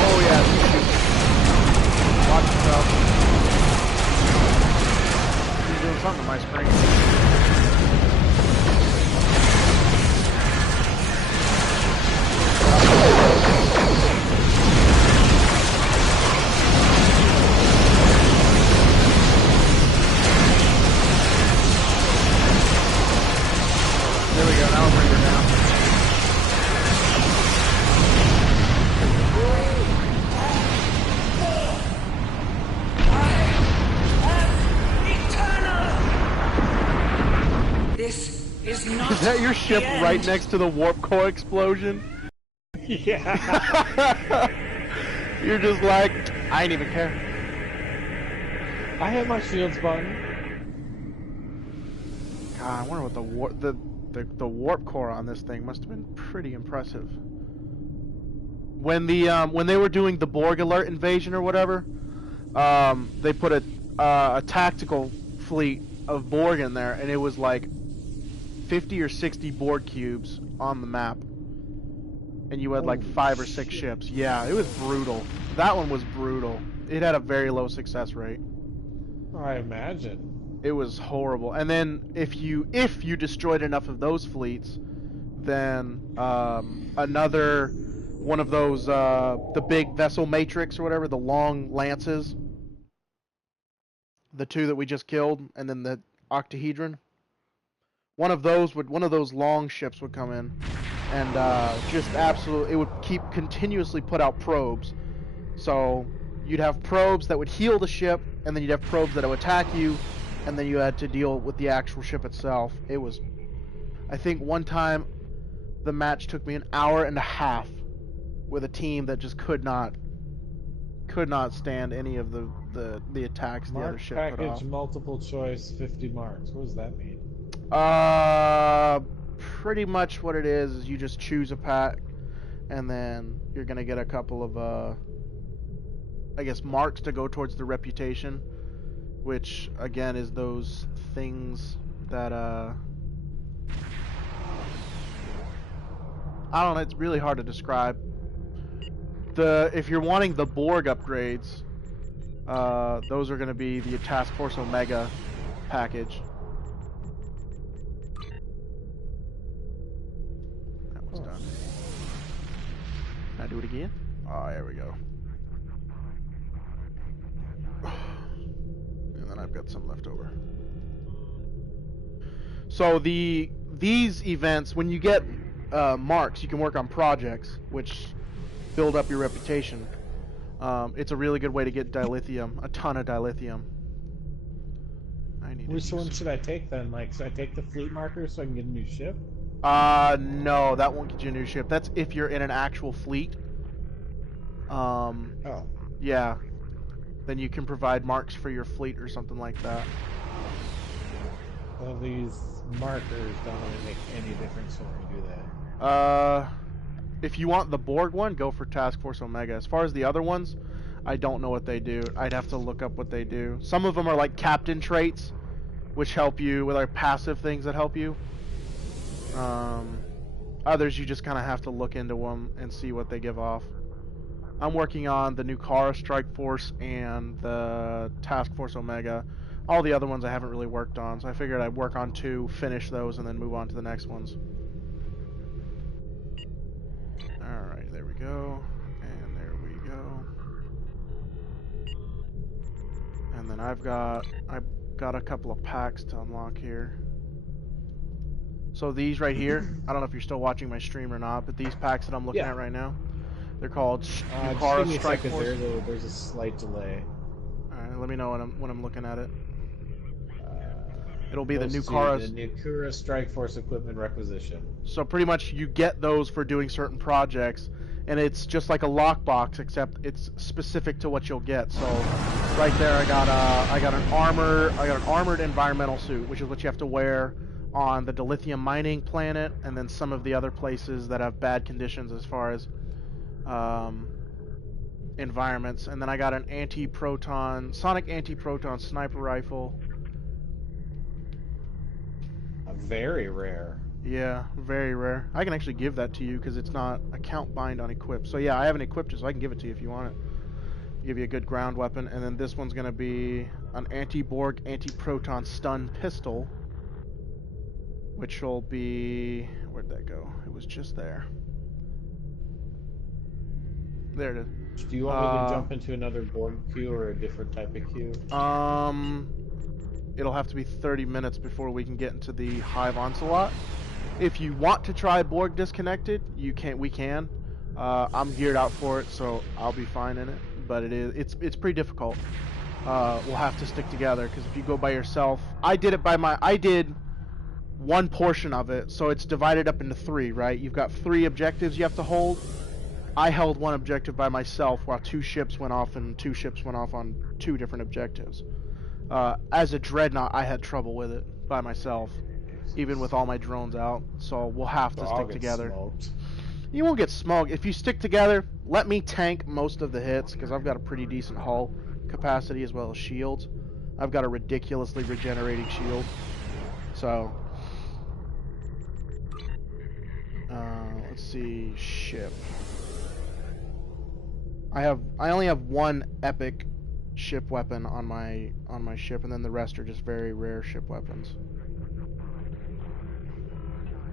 Oh yeah, watch yourself. He's doing something on my screen. There we go, now I'll bring her down. This is not. Is that your ship the end. right next to the warp core explosion? Yeah. You're just like, I ain't even care. I have my shields button. God, I wonder what the warp core on this thing must have been pretty impressive. When they were doing the Borg alert invasion or whatever, they put a tactical fleet of Borg in there, and it was like 50 or 60 Borg cubes on the map. And you had like Holy 5 or 6 shit. ships. Yeah, it was brutal. That one was brutal. It had a very low success rate. I imagine. It was horrible. And then if you destroyed enough of those fleets, then another one of those the big vessel matrix or whatever, the long lances, the 2 that we just killed, and then the octahedron. One of those long ships would come in, and just absolutely, it would continuously put out probes. So you'd have probes that would heal the ship, and then you'd have probes that would attack you, and then you had to deal with the actual ship itself. It was, I think one time, the match took me an hour and a half with a team that just could not stand any of the attacks the other Mark ship put off. package multiple choice 50 marks. What does that mean? Pretty much what it is you just choose a pack, and then you're gonna get a couple of I guess marks to go towards the reputation, which again is those things that I don't know, it's really hard to describe. If you're wanting the Borg upgrades, those are gonna be the Task Force Omega package. That one's done. Can I do it again? Oh, there we go. And then I've got some left over. So these events, when you get marks, you can work on projects, which build up your reputation. It's a really good way to get dilithium, a ton of dilithium. I need Which one should I take then? Like, should I take the fleet marker so I can get a new ship? No, that won't get you a new ship. That's if you're in an actual fleet. Oh. Yeah. Then you can provide marks for your fleet or something like that. Well, these markers don't really make any difference when we do that. If you want the Borg one, go for Task Force Omega. As far as the other ones, I don't know what they do. I'd have to look up what they do. Some of them are like captain traits, which help you with our passive things that help you. Others you just kind of have to look into them and see what they give off. I'm working on the Nukara Strike Force and the Task Force Omega. All the other ones I haven't really worked on, so I figured I'd work on 2, finish those, and then move on to the next ones. Alright, there we go. And there we go. And then I've got a couple of packs to unlock here. So these right here, I don't know if you're still watching my stream or not, but these packs that I'm looking at right now, they're called Just Nukara give me a Strike second Force. there's a slight delay. Alright, let me know when I'm looking at it. It'll be the Goes to Nukara. The Nukara Strike Force equipment requisition. So pretty much you get those for doing certain projects, and it's just like a lockbox, except it's specific to what you'll get. So right there, I got an armored environmental suit, which is what you have to wear on the dilithium mining planet, and then some of the other places that have bad conditions as far as environments. And then I got an sonic anti-proton sniper rifle. Very rare. Yeah, very rare. I can actually give that to you because it's not account bind on equip. So yeah, I haven't equipped it, so I can give it to you if you want it. Give you a good ground weapon, and then this one's gonna be an anti-Borg anti-proton stun pistol, which will be, where'd that go? It was just there. There it is. Do you want me to jump into another Borg queue or a different type of queue? It'll have to be 30 minutes before we can get into the Hive Onslaught. If you want to try Borg Disconnected, we can. I'm geared out for it, so I'll be fine in it. But it's pretty difficult. We'll have to stick together, because if you go by yourself, I did one portion of it, so it's divided up into 3, right? You've got 3 objectives you have to hold. I held one objective by myself while 2 ships went off, and 2 ships went off on 2 different objectives. As a dreadnought, I had trouble with it by myself, even with all my drones out. So we'll have to stick together. Smoked. You won't get smoked if you stick together. Let me tank most of the hits because I've got a pretty decent hull capacity as well as shields. I've got a ridiculously regenerating shield. So let's see, ship. I only have 1 epic ship weapon on my ship, and then the rest are just very rare ship weapons.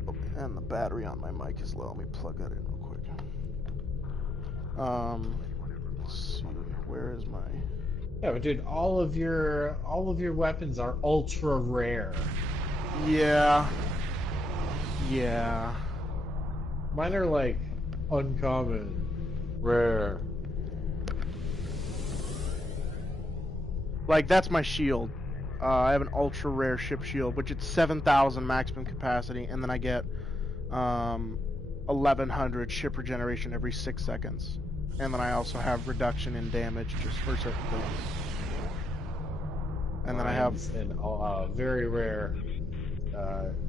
Oh, and the battery on my mic is low. Let me plug that in real quick. Let's see, where is my? Yeah, but dude, all of your weapons are ultra rare. Yeah. Mine are like uncommon, rare. Like, that's my shield. I have an ultra rare ship shield, which it's 7,000 maximum capacity, and then I get 1,100 ship regeneration every 6 seconds. And then I also have reduction in damage just for certain things. And then I have an very rare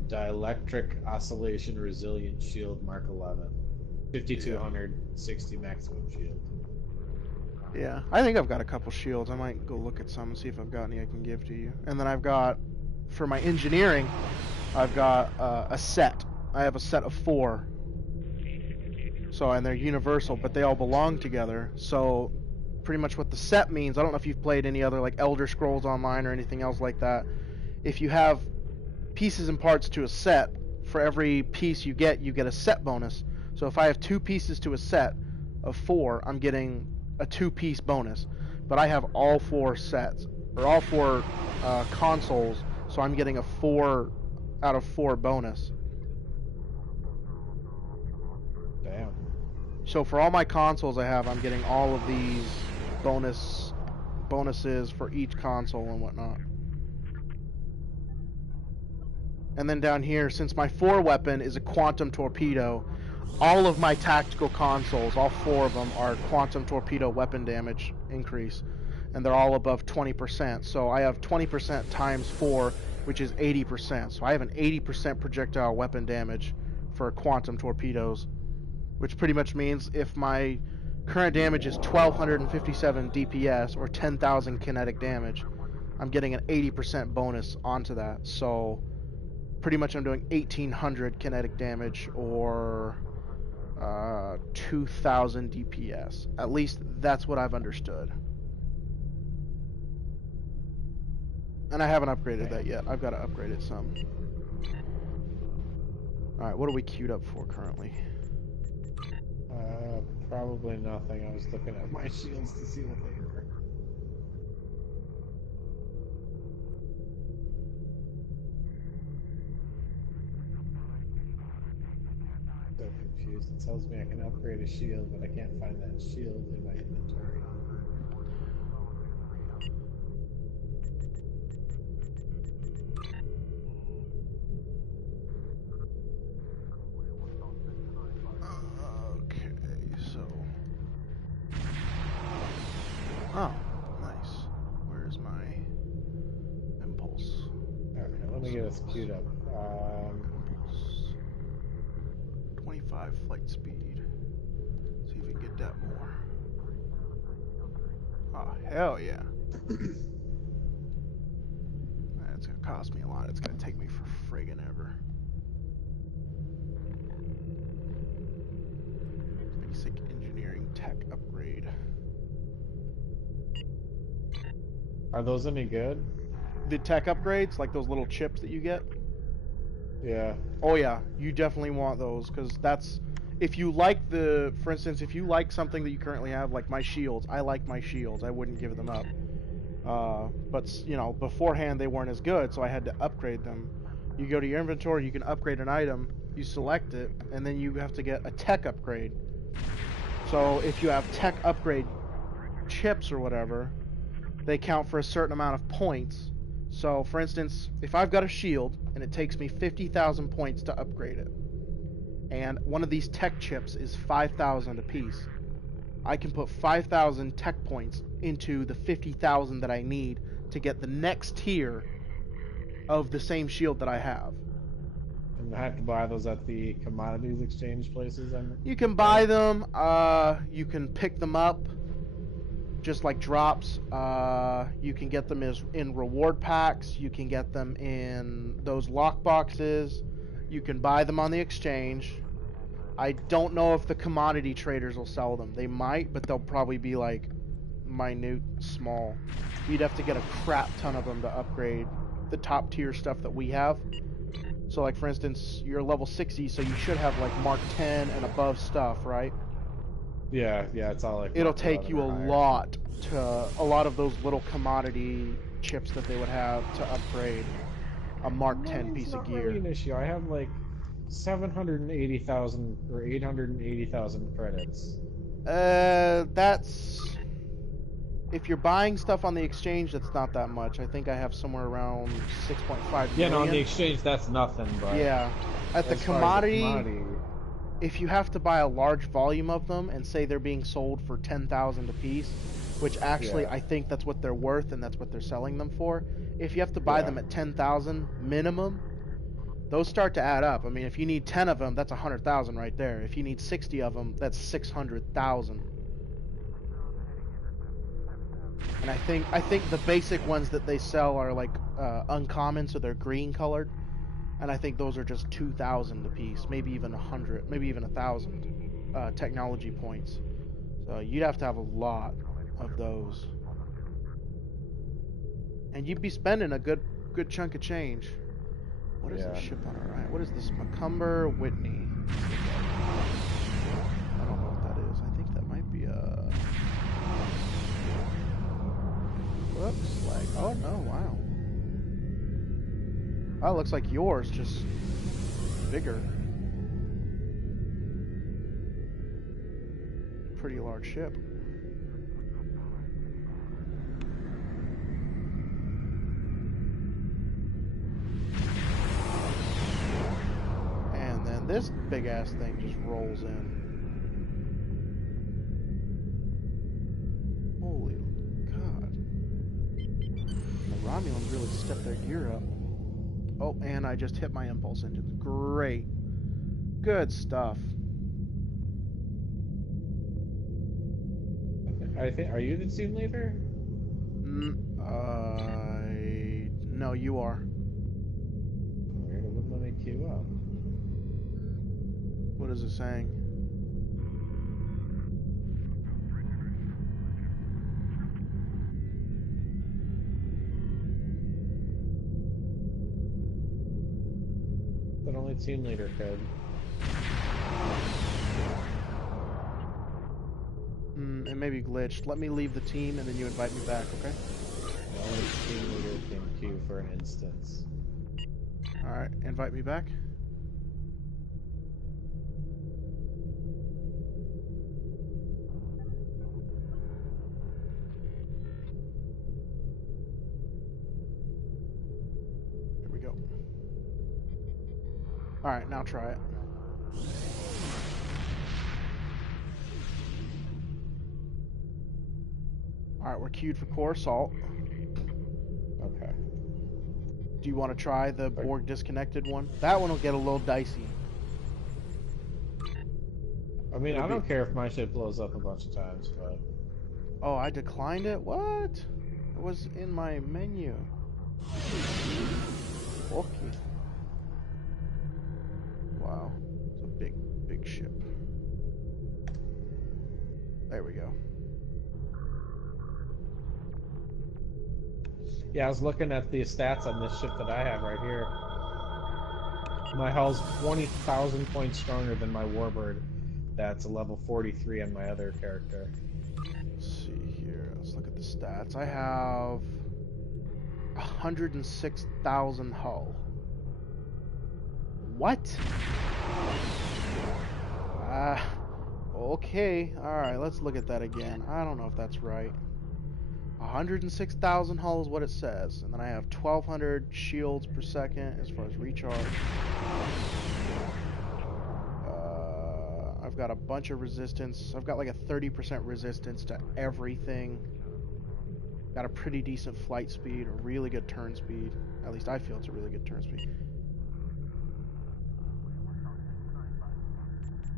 dielectric oscillation resilient shield Mark 11, 5,260 maximum shield. Yeah, I think I've got a couple shields. I might go look at some and see if I've got any I can give to you. And then I've got, for my engineering, I've got a set. I have a set of 4. So, and they're universal, but they all belong together. So, pretty much what the set means, I don't know if you've played any other like Elder Scrolls Online or anything else like that. If you have pieces and parts to a set, for every piece you get a set bonus. So if I have 2 pieces to a set of 4, I'm getting a 2-piece bonus. But I have all 4 sets, or all 4 consoles, so I'm getting a 4 out of 4 bonus. Damn. So for all my consoles I have, I'm getting all of these bonuses for each console and whatnot. And then down here, since my 4 weapon is a quantum torpedo, all of my tactical consoles, all 4 of them, are quantum torpedo weapon damage increase. And they're all above 20%. So I have 20% times 4, which is 80%. So I have an 80% projectile weapon damage for quantum torpedoes. Which pretty much means if my current damage is 1,257 DPS, or 10,000 kinetic damage, I'm getting an 80% bonus onto that. So pretty much I'm doing 1,800 kinetic damage, or 2,000 DPS. At least that's what I've understood. And I haven't upgraded that yet. I've got to upgrade it some. Alright, what are we queued up for currently? Probably nothing. I was looking at my shields to see what they were. So confused. It tells me I can upgrade a shield, but I can't find that shield in my inventory. Okay, so... Oh, nice. Where's my impulse? Okay, let me get us queued up. Impulse. 25 flight speed. See if we can get that more. Oh, hell yeah. That's gonna cost me a lot. It's gonna take me for friggin' ever. Basic engineering tech upgrade. Are those any good? The tech upgrades, like those little chips that you get. Yeah. Oh yeah, you definitely want those because that's if you like the, for instance, if you like something that you currently have, like my shields. I like my shields. I wouldn't give them up. But you know, beforehand they weren't as good, so I had to upgrade them. You go to your inventory, you can upgrade an item, you select it, and then you have to get a tech upgrade. So if you have tech upgrade chips or whatever, they count for a certain amount of points. So for instance, if I've got a shield and it takes me 50,000 points to upgrade it, and one of these tech chips is 5,000 apiece, I can put 5,000 tech points into the 50,000 that I need to get the next tier of the same shield that I have. And I have to buy those at the commodities exchange places. You can buy them, you can pick them up, just like drops. You can get them as in reward packs, you can get them in those lock boxes, you can buy them on the exchange. I don't know if the commodity traders will sell them. They might, but they'll probably be like minute, small. You'd have to get a crap ton of them to upgrade the top tier stuff that we have. So like for instance, you're level 60, so you should have like Mark 10 and above stuff, right? Yeah, it's all like. It'll take you a lot of those little commodity chips that they would have to upgrade a Mark 10 piece of gear. Really an issue. I have like 780,000 or 880,000 credits. That's if you're buying stuff on the exchange, that's not that much. I think I have somewhere around 6.5 million. Yeah, no, on the exchange, that's nothing. But yeah, at the commodity, if you have to buy a large volume of them and say they're being sold for 10,000 a piece, which actually I think that's what they're worth and that's what they're selling them for. If you have to buy them at 10,000 minimum, those start to add up. I mean, if you need 10 of them, that's 100,000 right there. If you need 60 of them, that's 600,000. And I think the basic ones that they sell are like uncommon, so they're green colored. And I think those are just 2,000 a piece, maybe even 100, maybe even 1,000 technology points. So you'd have to have a lot of those, and you'd be spending a good chunk of change. What is this ship on our right? What is this? Macomber Whitney. I don't know what that is. I think that might be a. Looks like. Oh no! Wow. Oh, it looks like yours, just bigger. Pretty large ship. And then this big ass thing just rolls in. Holy God. The Romulans really stepped their gear up. Oh, and I just hit my impulse engines. Great. Good stuff. I think. Are you the team leader? No, you are. Weird, it wouldn't let me queue up. What is it saying? Only team leader could. It may be glitched. Let me leave the team and then you invite me back, okay? Only team leader can queue for an instance. Alright, invite me back. Here we go. Alright, now try it. Alright, we're queued for core assault. Okay. Do you want to try the Borg disconnected one? That one will get a little dicey. I mean, It'll I don't be- care if my ship blows up a bunch of times, but... Oh, I declined it? What? It was in my menu. Okay. Wow. It's a big, big ship. There we go. Yeah, I was looking at the stats on this ship that I have right here. My hull's 20,000 points stronger than my Warbird. That's a level 43 on my other character. Let's see here. Let's look at the stats. I have 106,000 hull. What? Okay. Alright, let's look at that again. I don't know if that's right. 106,000 hull is what it says. And then I have 1,200 shields per second as far as recharge. I've got a bunch of resistance. I've got like a 30% resistance to everything. Got a pretty decent flight speed, a really good turn speed. At least I feel it's a really good turn speed.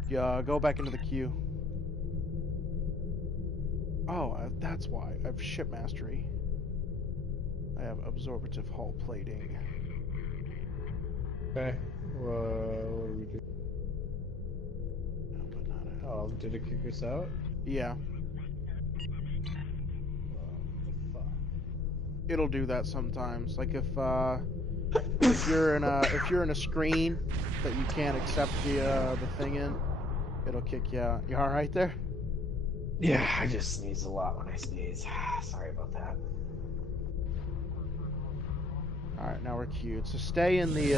Yeah, go back into the queue. Oh, that's why. I have ship mastery. I have absorptive hull plating. Okay. What do we do? No, but not a... Oh, did it kick us out? Yeah, Fuck. it'll do that sometimes. Like if you're in a screen that you can't accept the thing in, it'll kick you out. You all right there? Yeah, I just sneeze a lot when I sneeze. Sorry about that. All right, now we're queued. So stay in the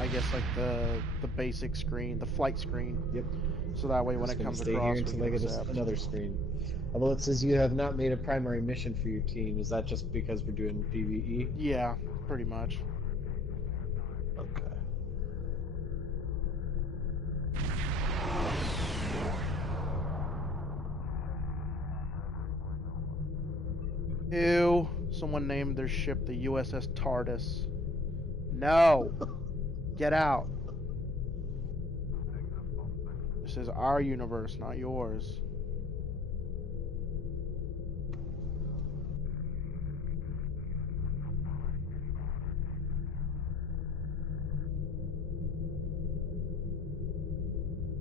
I guess like the basic screen, the flight screen. Yep. So that way when Just it gonna comes stay across, here we until I can get accept. another screen. Although it says you have not made a primary mission for your team. Is that just because we're doing PvE? Yeah, pretty much. Okay. Ew. Someone named their ship the USS TARDIS. No. Get out. This is our universe, not yours.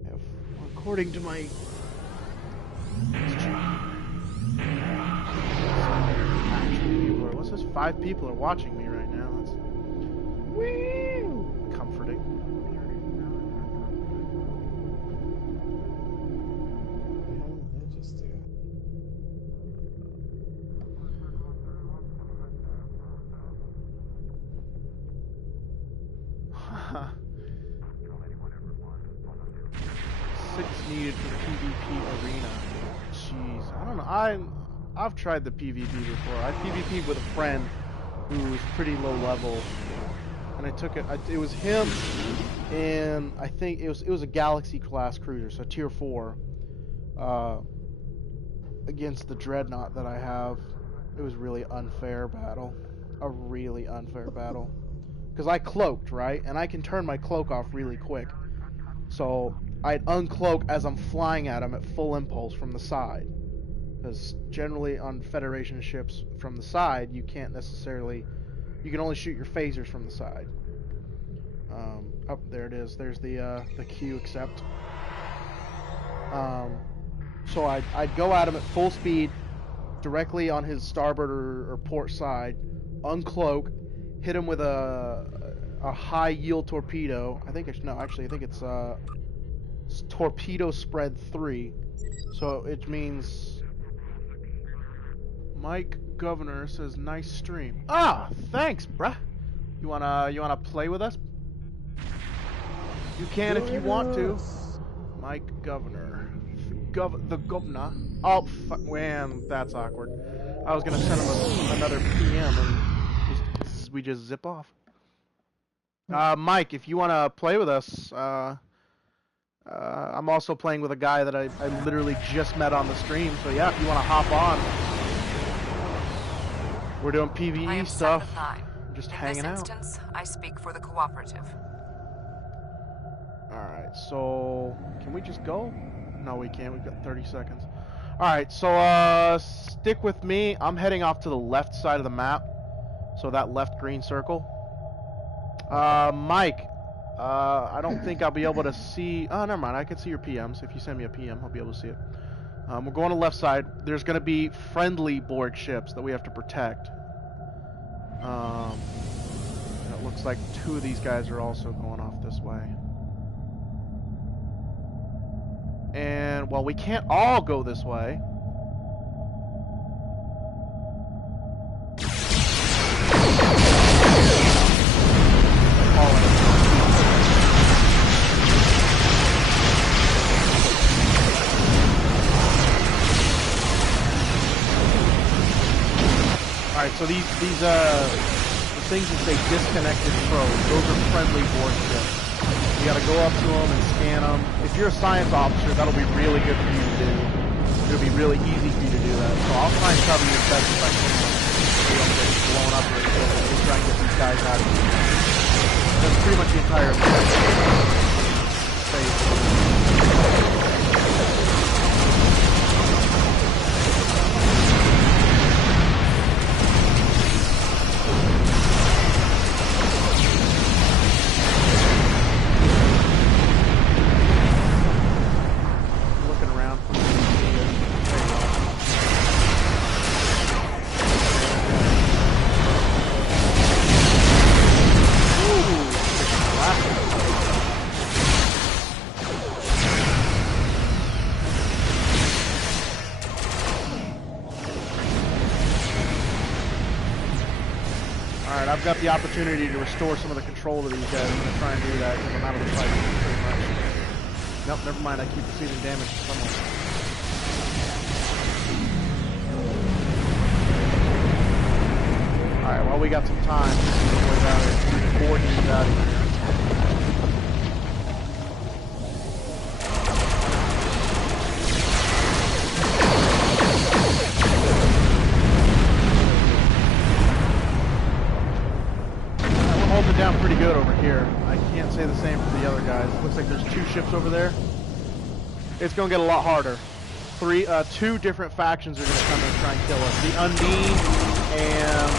If, according to my... What's this? 5 people are watching me right now. That's comforting. What the hell did I just do? Six needed for PvP arena. Jeez, I don't know. I've tried the PvP before. I PvP'd with a friend who was pretty low level, and I took it. It was him, and I think it was a Galaxy class cruiser, so tier 4, against the Dreadnought that I have. It was really unfair battle, a really unfair battle, because I cloaked, right, and I can turn my cloak off really quick. So I'd uncloak as I'm flying at him at full impulse from the side. Because generally on Federation ships from the side, you can't necessarily... You can only shoot your phasers from the side. Oh, there it is. There's the Q accept. So I'd go at him at full speed, directly on his starboard or port side, uncloak, hit him with a a high yield torpedo. I think it's torpedo spread 3. So it means Mike Governor says nice stream. Ah, thanks, bruh. You wanna play with us? You can if you want to. Mike Governor. The governor. Oh, fuck, man, that's awkward. I was gonna send him another PM and we just zip off. Mike, if you wanna play with us, I'm also playing with a guy that I literally just met on the stream, so yeah, if you wanna hop on. We're doing PvE stuff. Just hanging out. In this instance, I speak for the cooperative. Alright, so can we just go? No, we can't. We've got 30 seconds. Alright, so stick with me. I'm heading off to the left side of the map. So that left green circle. Mike, I don't think I'll be able to see... Oh, never mind. I can see your PMs. If you send me a PM, I'll be able to see it. We're going to the left side. There's going to be friendly Borg ships that we have to protect. And it looks like 2 of these guys are also going off this way. And, well, we can't all go this way. Alright, so these the things that say disconnected probes, those are friendly Borg ships. You gotta go up to them and scan them. If you're a science officer, that'll be really good for you to do. It'll be really easy for you to do that. So I'll try and cover you as best as I can. So you don't get blown up or anything. We'll try and get these guys out of here. That's pretty much the entire phase. I've got the opportunity to restore some of the control to these guys. I'm going to try and do that because I'm out of the fight pretty much. Nope, never mind. I keep receiving damage from someone. Alright, well, we got some time. Don't worry about it. 4 dudes out of here. Down pretty good over here. I can't say the same for the other guys. Looks like there's 2 ships over there. It's going to get a lot harder. 2 different factions are going to come and try and kill us. The Undine and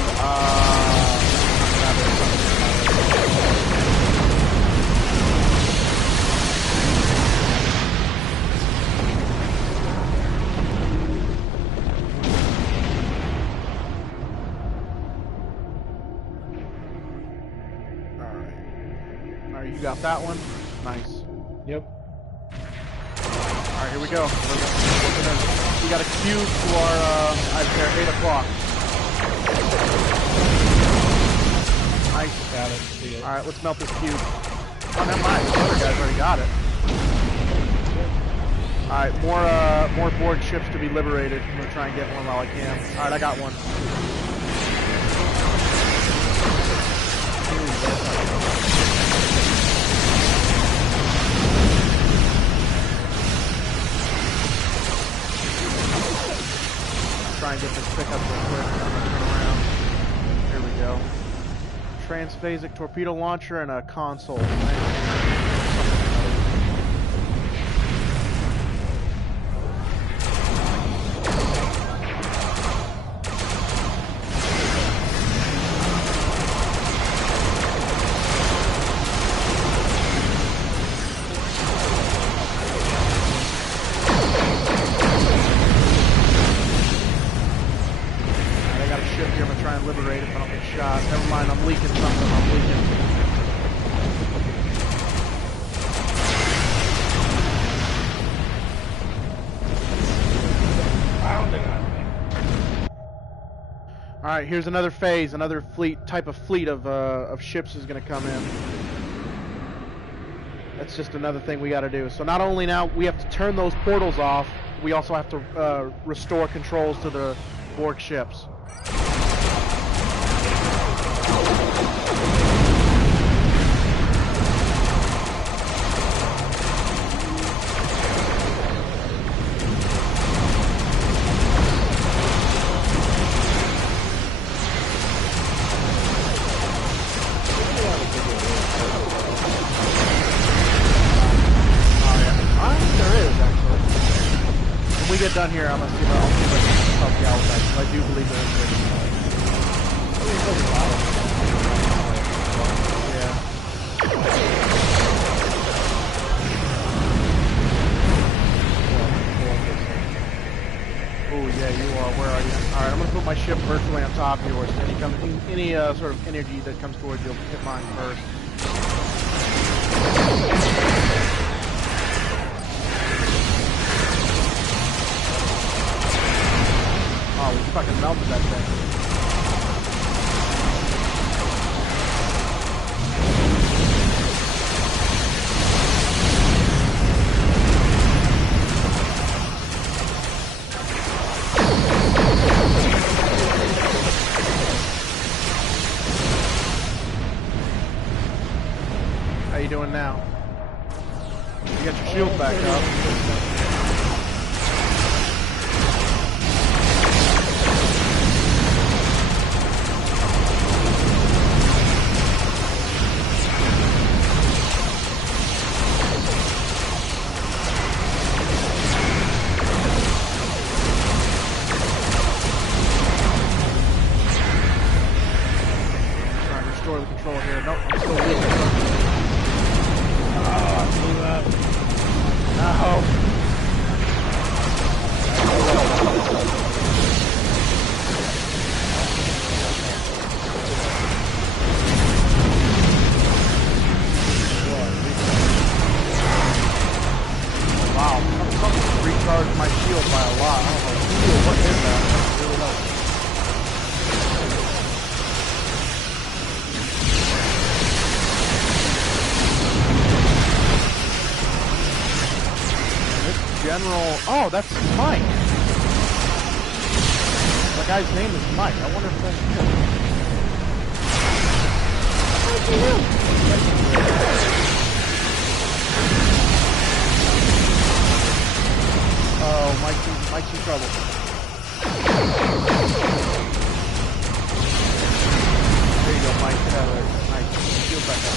you got that one? Nice. Yep. Alright, here we go. We got a cube to our, right there, 8 o'clock. Nice. Got it. Alright, let's melt this cube. Oh, never mind. The other guys already got it. Alright, more Borg ships to be liberated. I'm gonna try and get one while I can. Alright, I got one. Try and get this pickup real quick. I'm gonna turn around. Here we go. Transphasic torpedo launcher and a console. Liberate if I don't get shot. Never mind, I'm leaking something. I'm leaking. All right, here's another phase. Another type of fleet of ships is going to come in. That's just another thing we got to do. So not only now we have to turn those portals off, we also have to restore controls to the Borg ships. Get done here, I'm gonna see if I'll help you out with that, because I do believe there is yeah. Oh yeah, you are. Where are you? Alright, I'm gonna put my ship virtually on top of yours. Any sort of energy that comes towards you will hit mine first. Oh, we fucking melted that thing. How you doing now? You got your shield back up. Oh, that's Mike. The guy's name is Mike. I wonder if that's him. How'd you know? Oh, Mike's in trouble. There you go, Mike. Get out of there. Nice. Shield back up.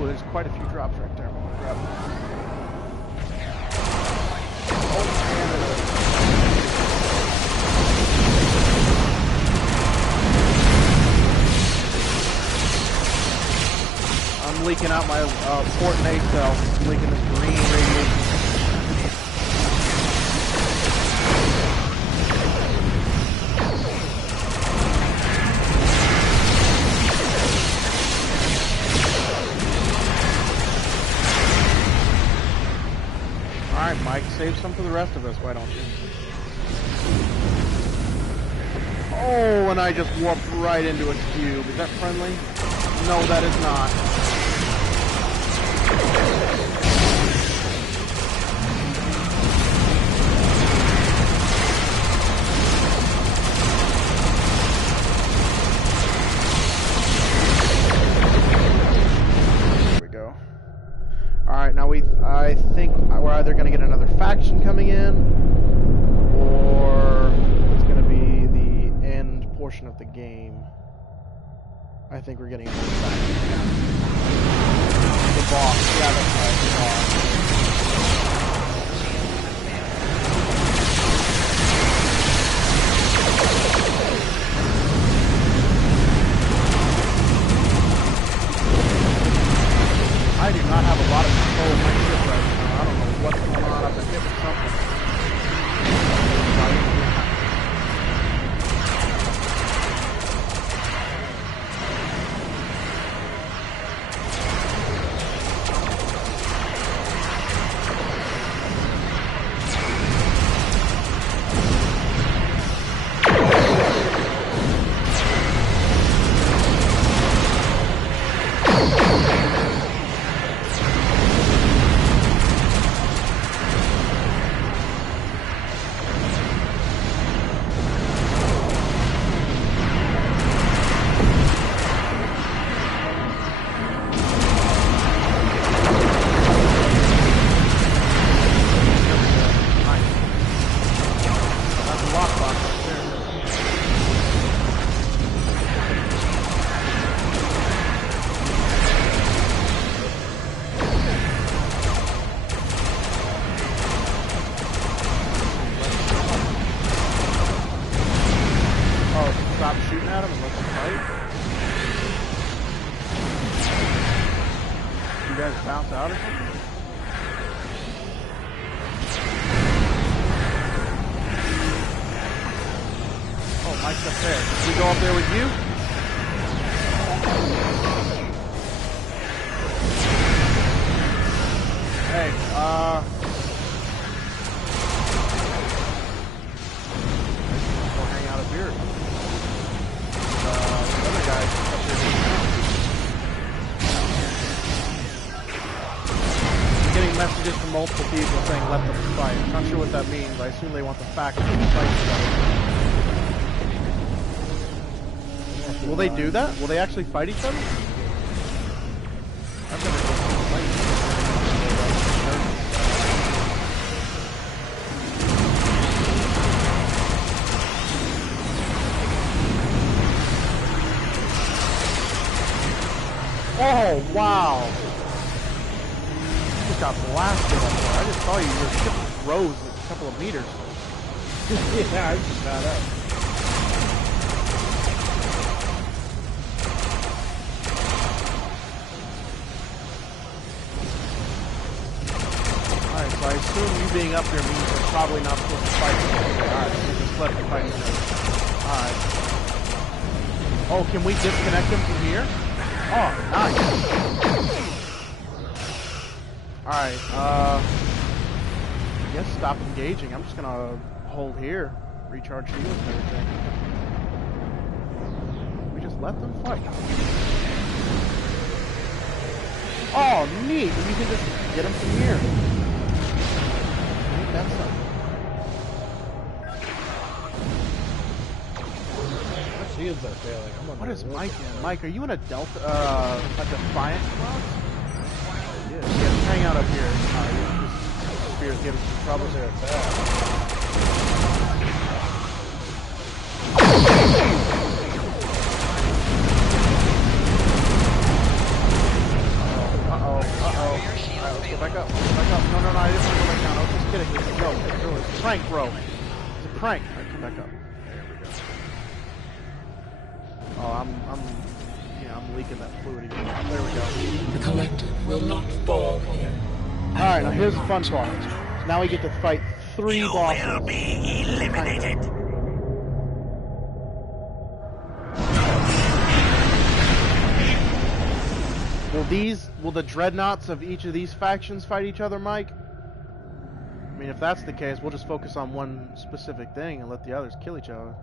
There's quite a few drops right there. I'm gonna grab them. I'm leaking out my port nacelle. I'm leaking this green radiation. Alright, Mike, save some for the rest of us, why don't you? Oh, and I just warped right into its cube. Is that friendly? No, that is not. Alright, now I think we're either going to get another faction coming in, or it's going to be the end portion of the game. I think we're getting another faction. The boss, yeah, that's right, the boss. I do not have a lot of control of my ship right now. I don't know what's going on. I've been hit with something. stop shooting at them and let them fight? You guys bounce out or something? Oh, Mike's up there. Can we go up there with you? Hey, we'll hang out up here. The other guy's up there. I'm getting messages from multiple people saying let them fight. I'm not sure what that means. I assume they want the factions to fight each other. Will they do that? Will they actually fight each other? I've never seen them fight. Oh, wow. You just got blasted up there. I just saw you. Your ship rose a couple of meters. Yeah, I just got up. Alright, so I assume you being up here means we're probably not supposed to fight. Alright, we just let them fight each other. Alright. Oh, can we disconnect them from here? Oh, nice. Alright, I guess stop engaging. I'm just gonna hold here. Recharge shields and everything. We just let them fight. Oh, neat! You can just get them from here. Ain't that something? My shields are failing. I'm on What the is roof. Mike in? Mike, are you in a Delta, a Defiant class? Yeah, just hang out up here. This spear's giving some trouble. Those are bad. Uh-oh. Alright, let's go back up. Let's go back up. No, I didn't want to go back down. I was just kidding. It's a joke. It's a prank, bro. It's a prank. Alright, come back up. There we go. Oh, I'm leaking that fluid again. There we go. The collective will not fall here. Alright, now here's the fun part. So now we get to fight 3 bosses. You will be eliminated. Will the dreadnoughts of each of these factions fight each other, Mike? I mean, if that's the case, we'll just focus on one specific thing and let the others kill each other.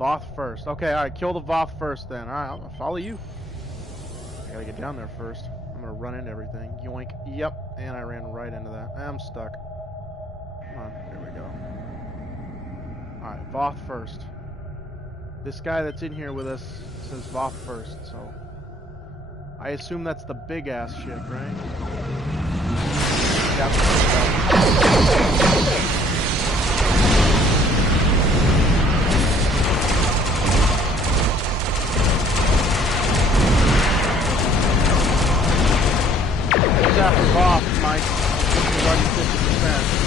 Voth first. Okay, alright, kill the Voth first then. Alright, I'm gonna follow you. I gotta get down there first. I'm gonna run into everything. Yoink. Yep, and I ran right into that. I'm stuck. Come on, there we go. Alright, Voth first. This guy that's in here with us says Voth first, so... I assume that's the big-ass ship, right? That's Who's after Voth, Mike? He's already 50%.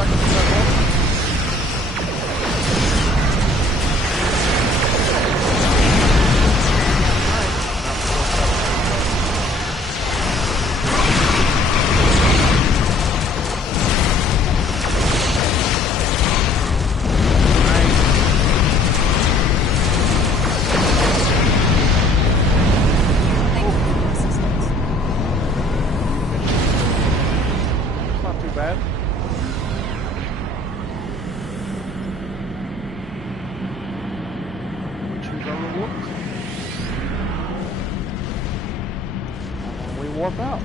seconds for that moment. Thank you for your assistance. It's not too bad. We choose our rewards. And we warp out.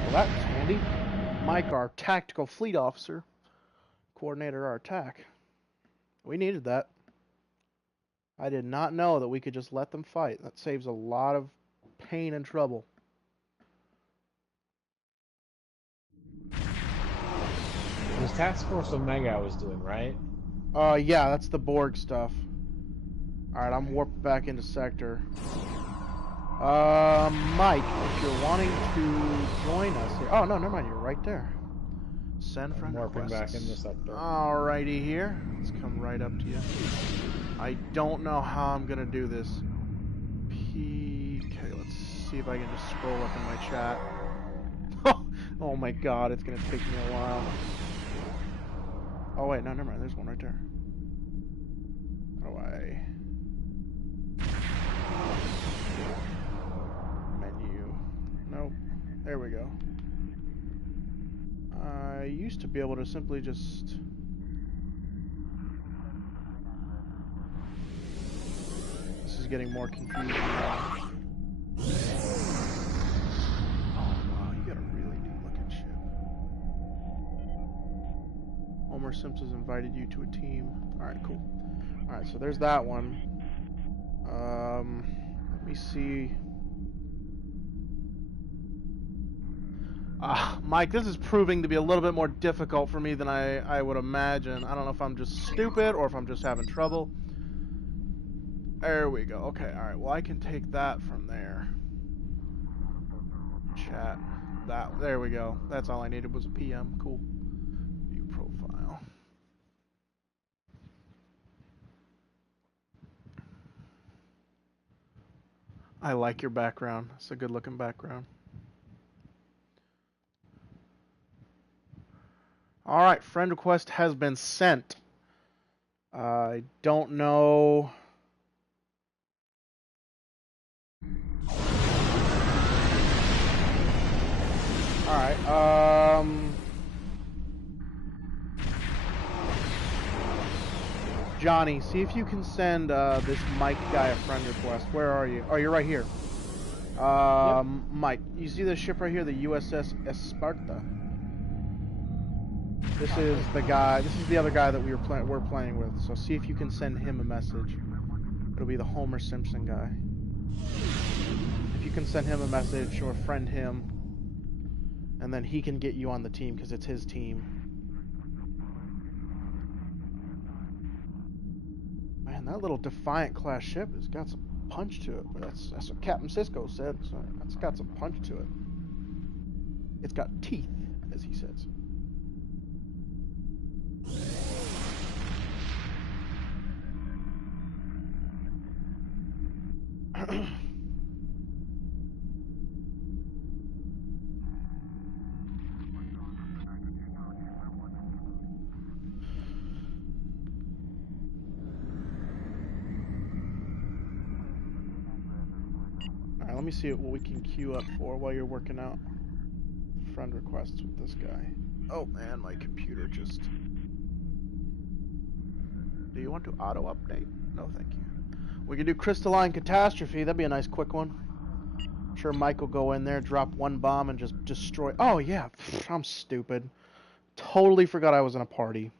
Well, that was handy. Mike, our tactical fleet officer, coordinated our attack. We needed that. I did not know that we could just let them fight. That saves a lot of pain and trouble. It was Task Force Omega I was doing, right? Yeah, that's the Borg stuff. Alright, I'm warped back into sector. Mike, if you're wanting to join us here. Oh, no, never mind, you're right there. Send I'm friend warping requests. back in the sector. Alrighty here. Let's come right up to you. I don't know how I'm gonna do this. Okay, let's see if I can just scroll up in my chat. Oh my god, it's gonna take me a while. Oh wait, no, never mind. There's one right there. How do I... Menu. Nope. There we go. I used to be able to simply just... This is getting more confusing now. Oh wow, you got a really neat looking ship. Homer Simpson's invited you to a team. Alright, cool. Alright, so there's that one. Let me see. Mike, this is proving to be a little bit more difficult for me than I would imagine. I don't know if I'm just stupid or if I'm just having trouble. There we go. Okay, alright. Well, I can take that from there. Chat. There we go. That's all I needed was a PM. Cool. View profile. I like your background. It's a good looking background. Alright, friend request has been sent. I don't know. Alright, Johnny, see if you can send this Mike guy a friend request. Where are you? Oh, you're right here. Yep. Mike, you see this ship right here, the USS Esparta? This is the guy. This is the other guy that we're playing with. So see if you can send him a message. It'll be the Homer Simpson guy. If you can send him a message or friend him, and then he can get you on the team because it's his team. Man, that little Defiant class ship has got some punch to it. But that's what Captain Sisko said. So that's got some punch to it. It's got teeth, as he says. Alright, let me see what we can queue up for while you're working out friend requests with this guy. Oh man, my computer just... Do you want to auto-update? No, thank you. We can do Crystalline Catastrophe. That'd be a nice quick one. I'm sure Mike will go in there, drop one bomb, and just destroy... Oh, yeah. I'm stupid. Totally forgot I was in a party.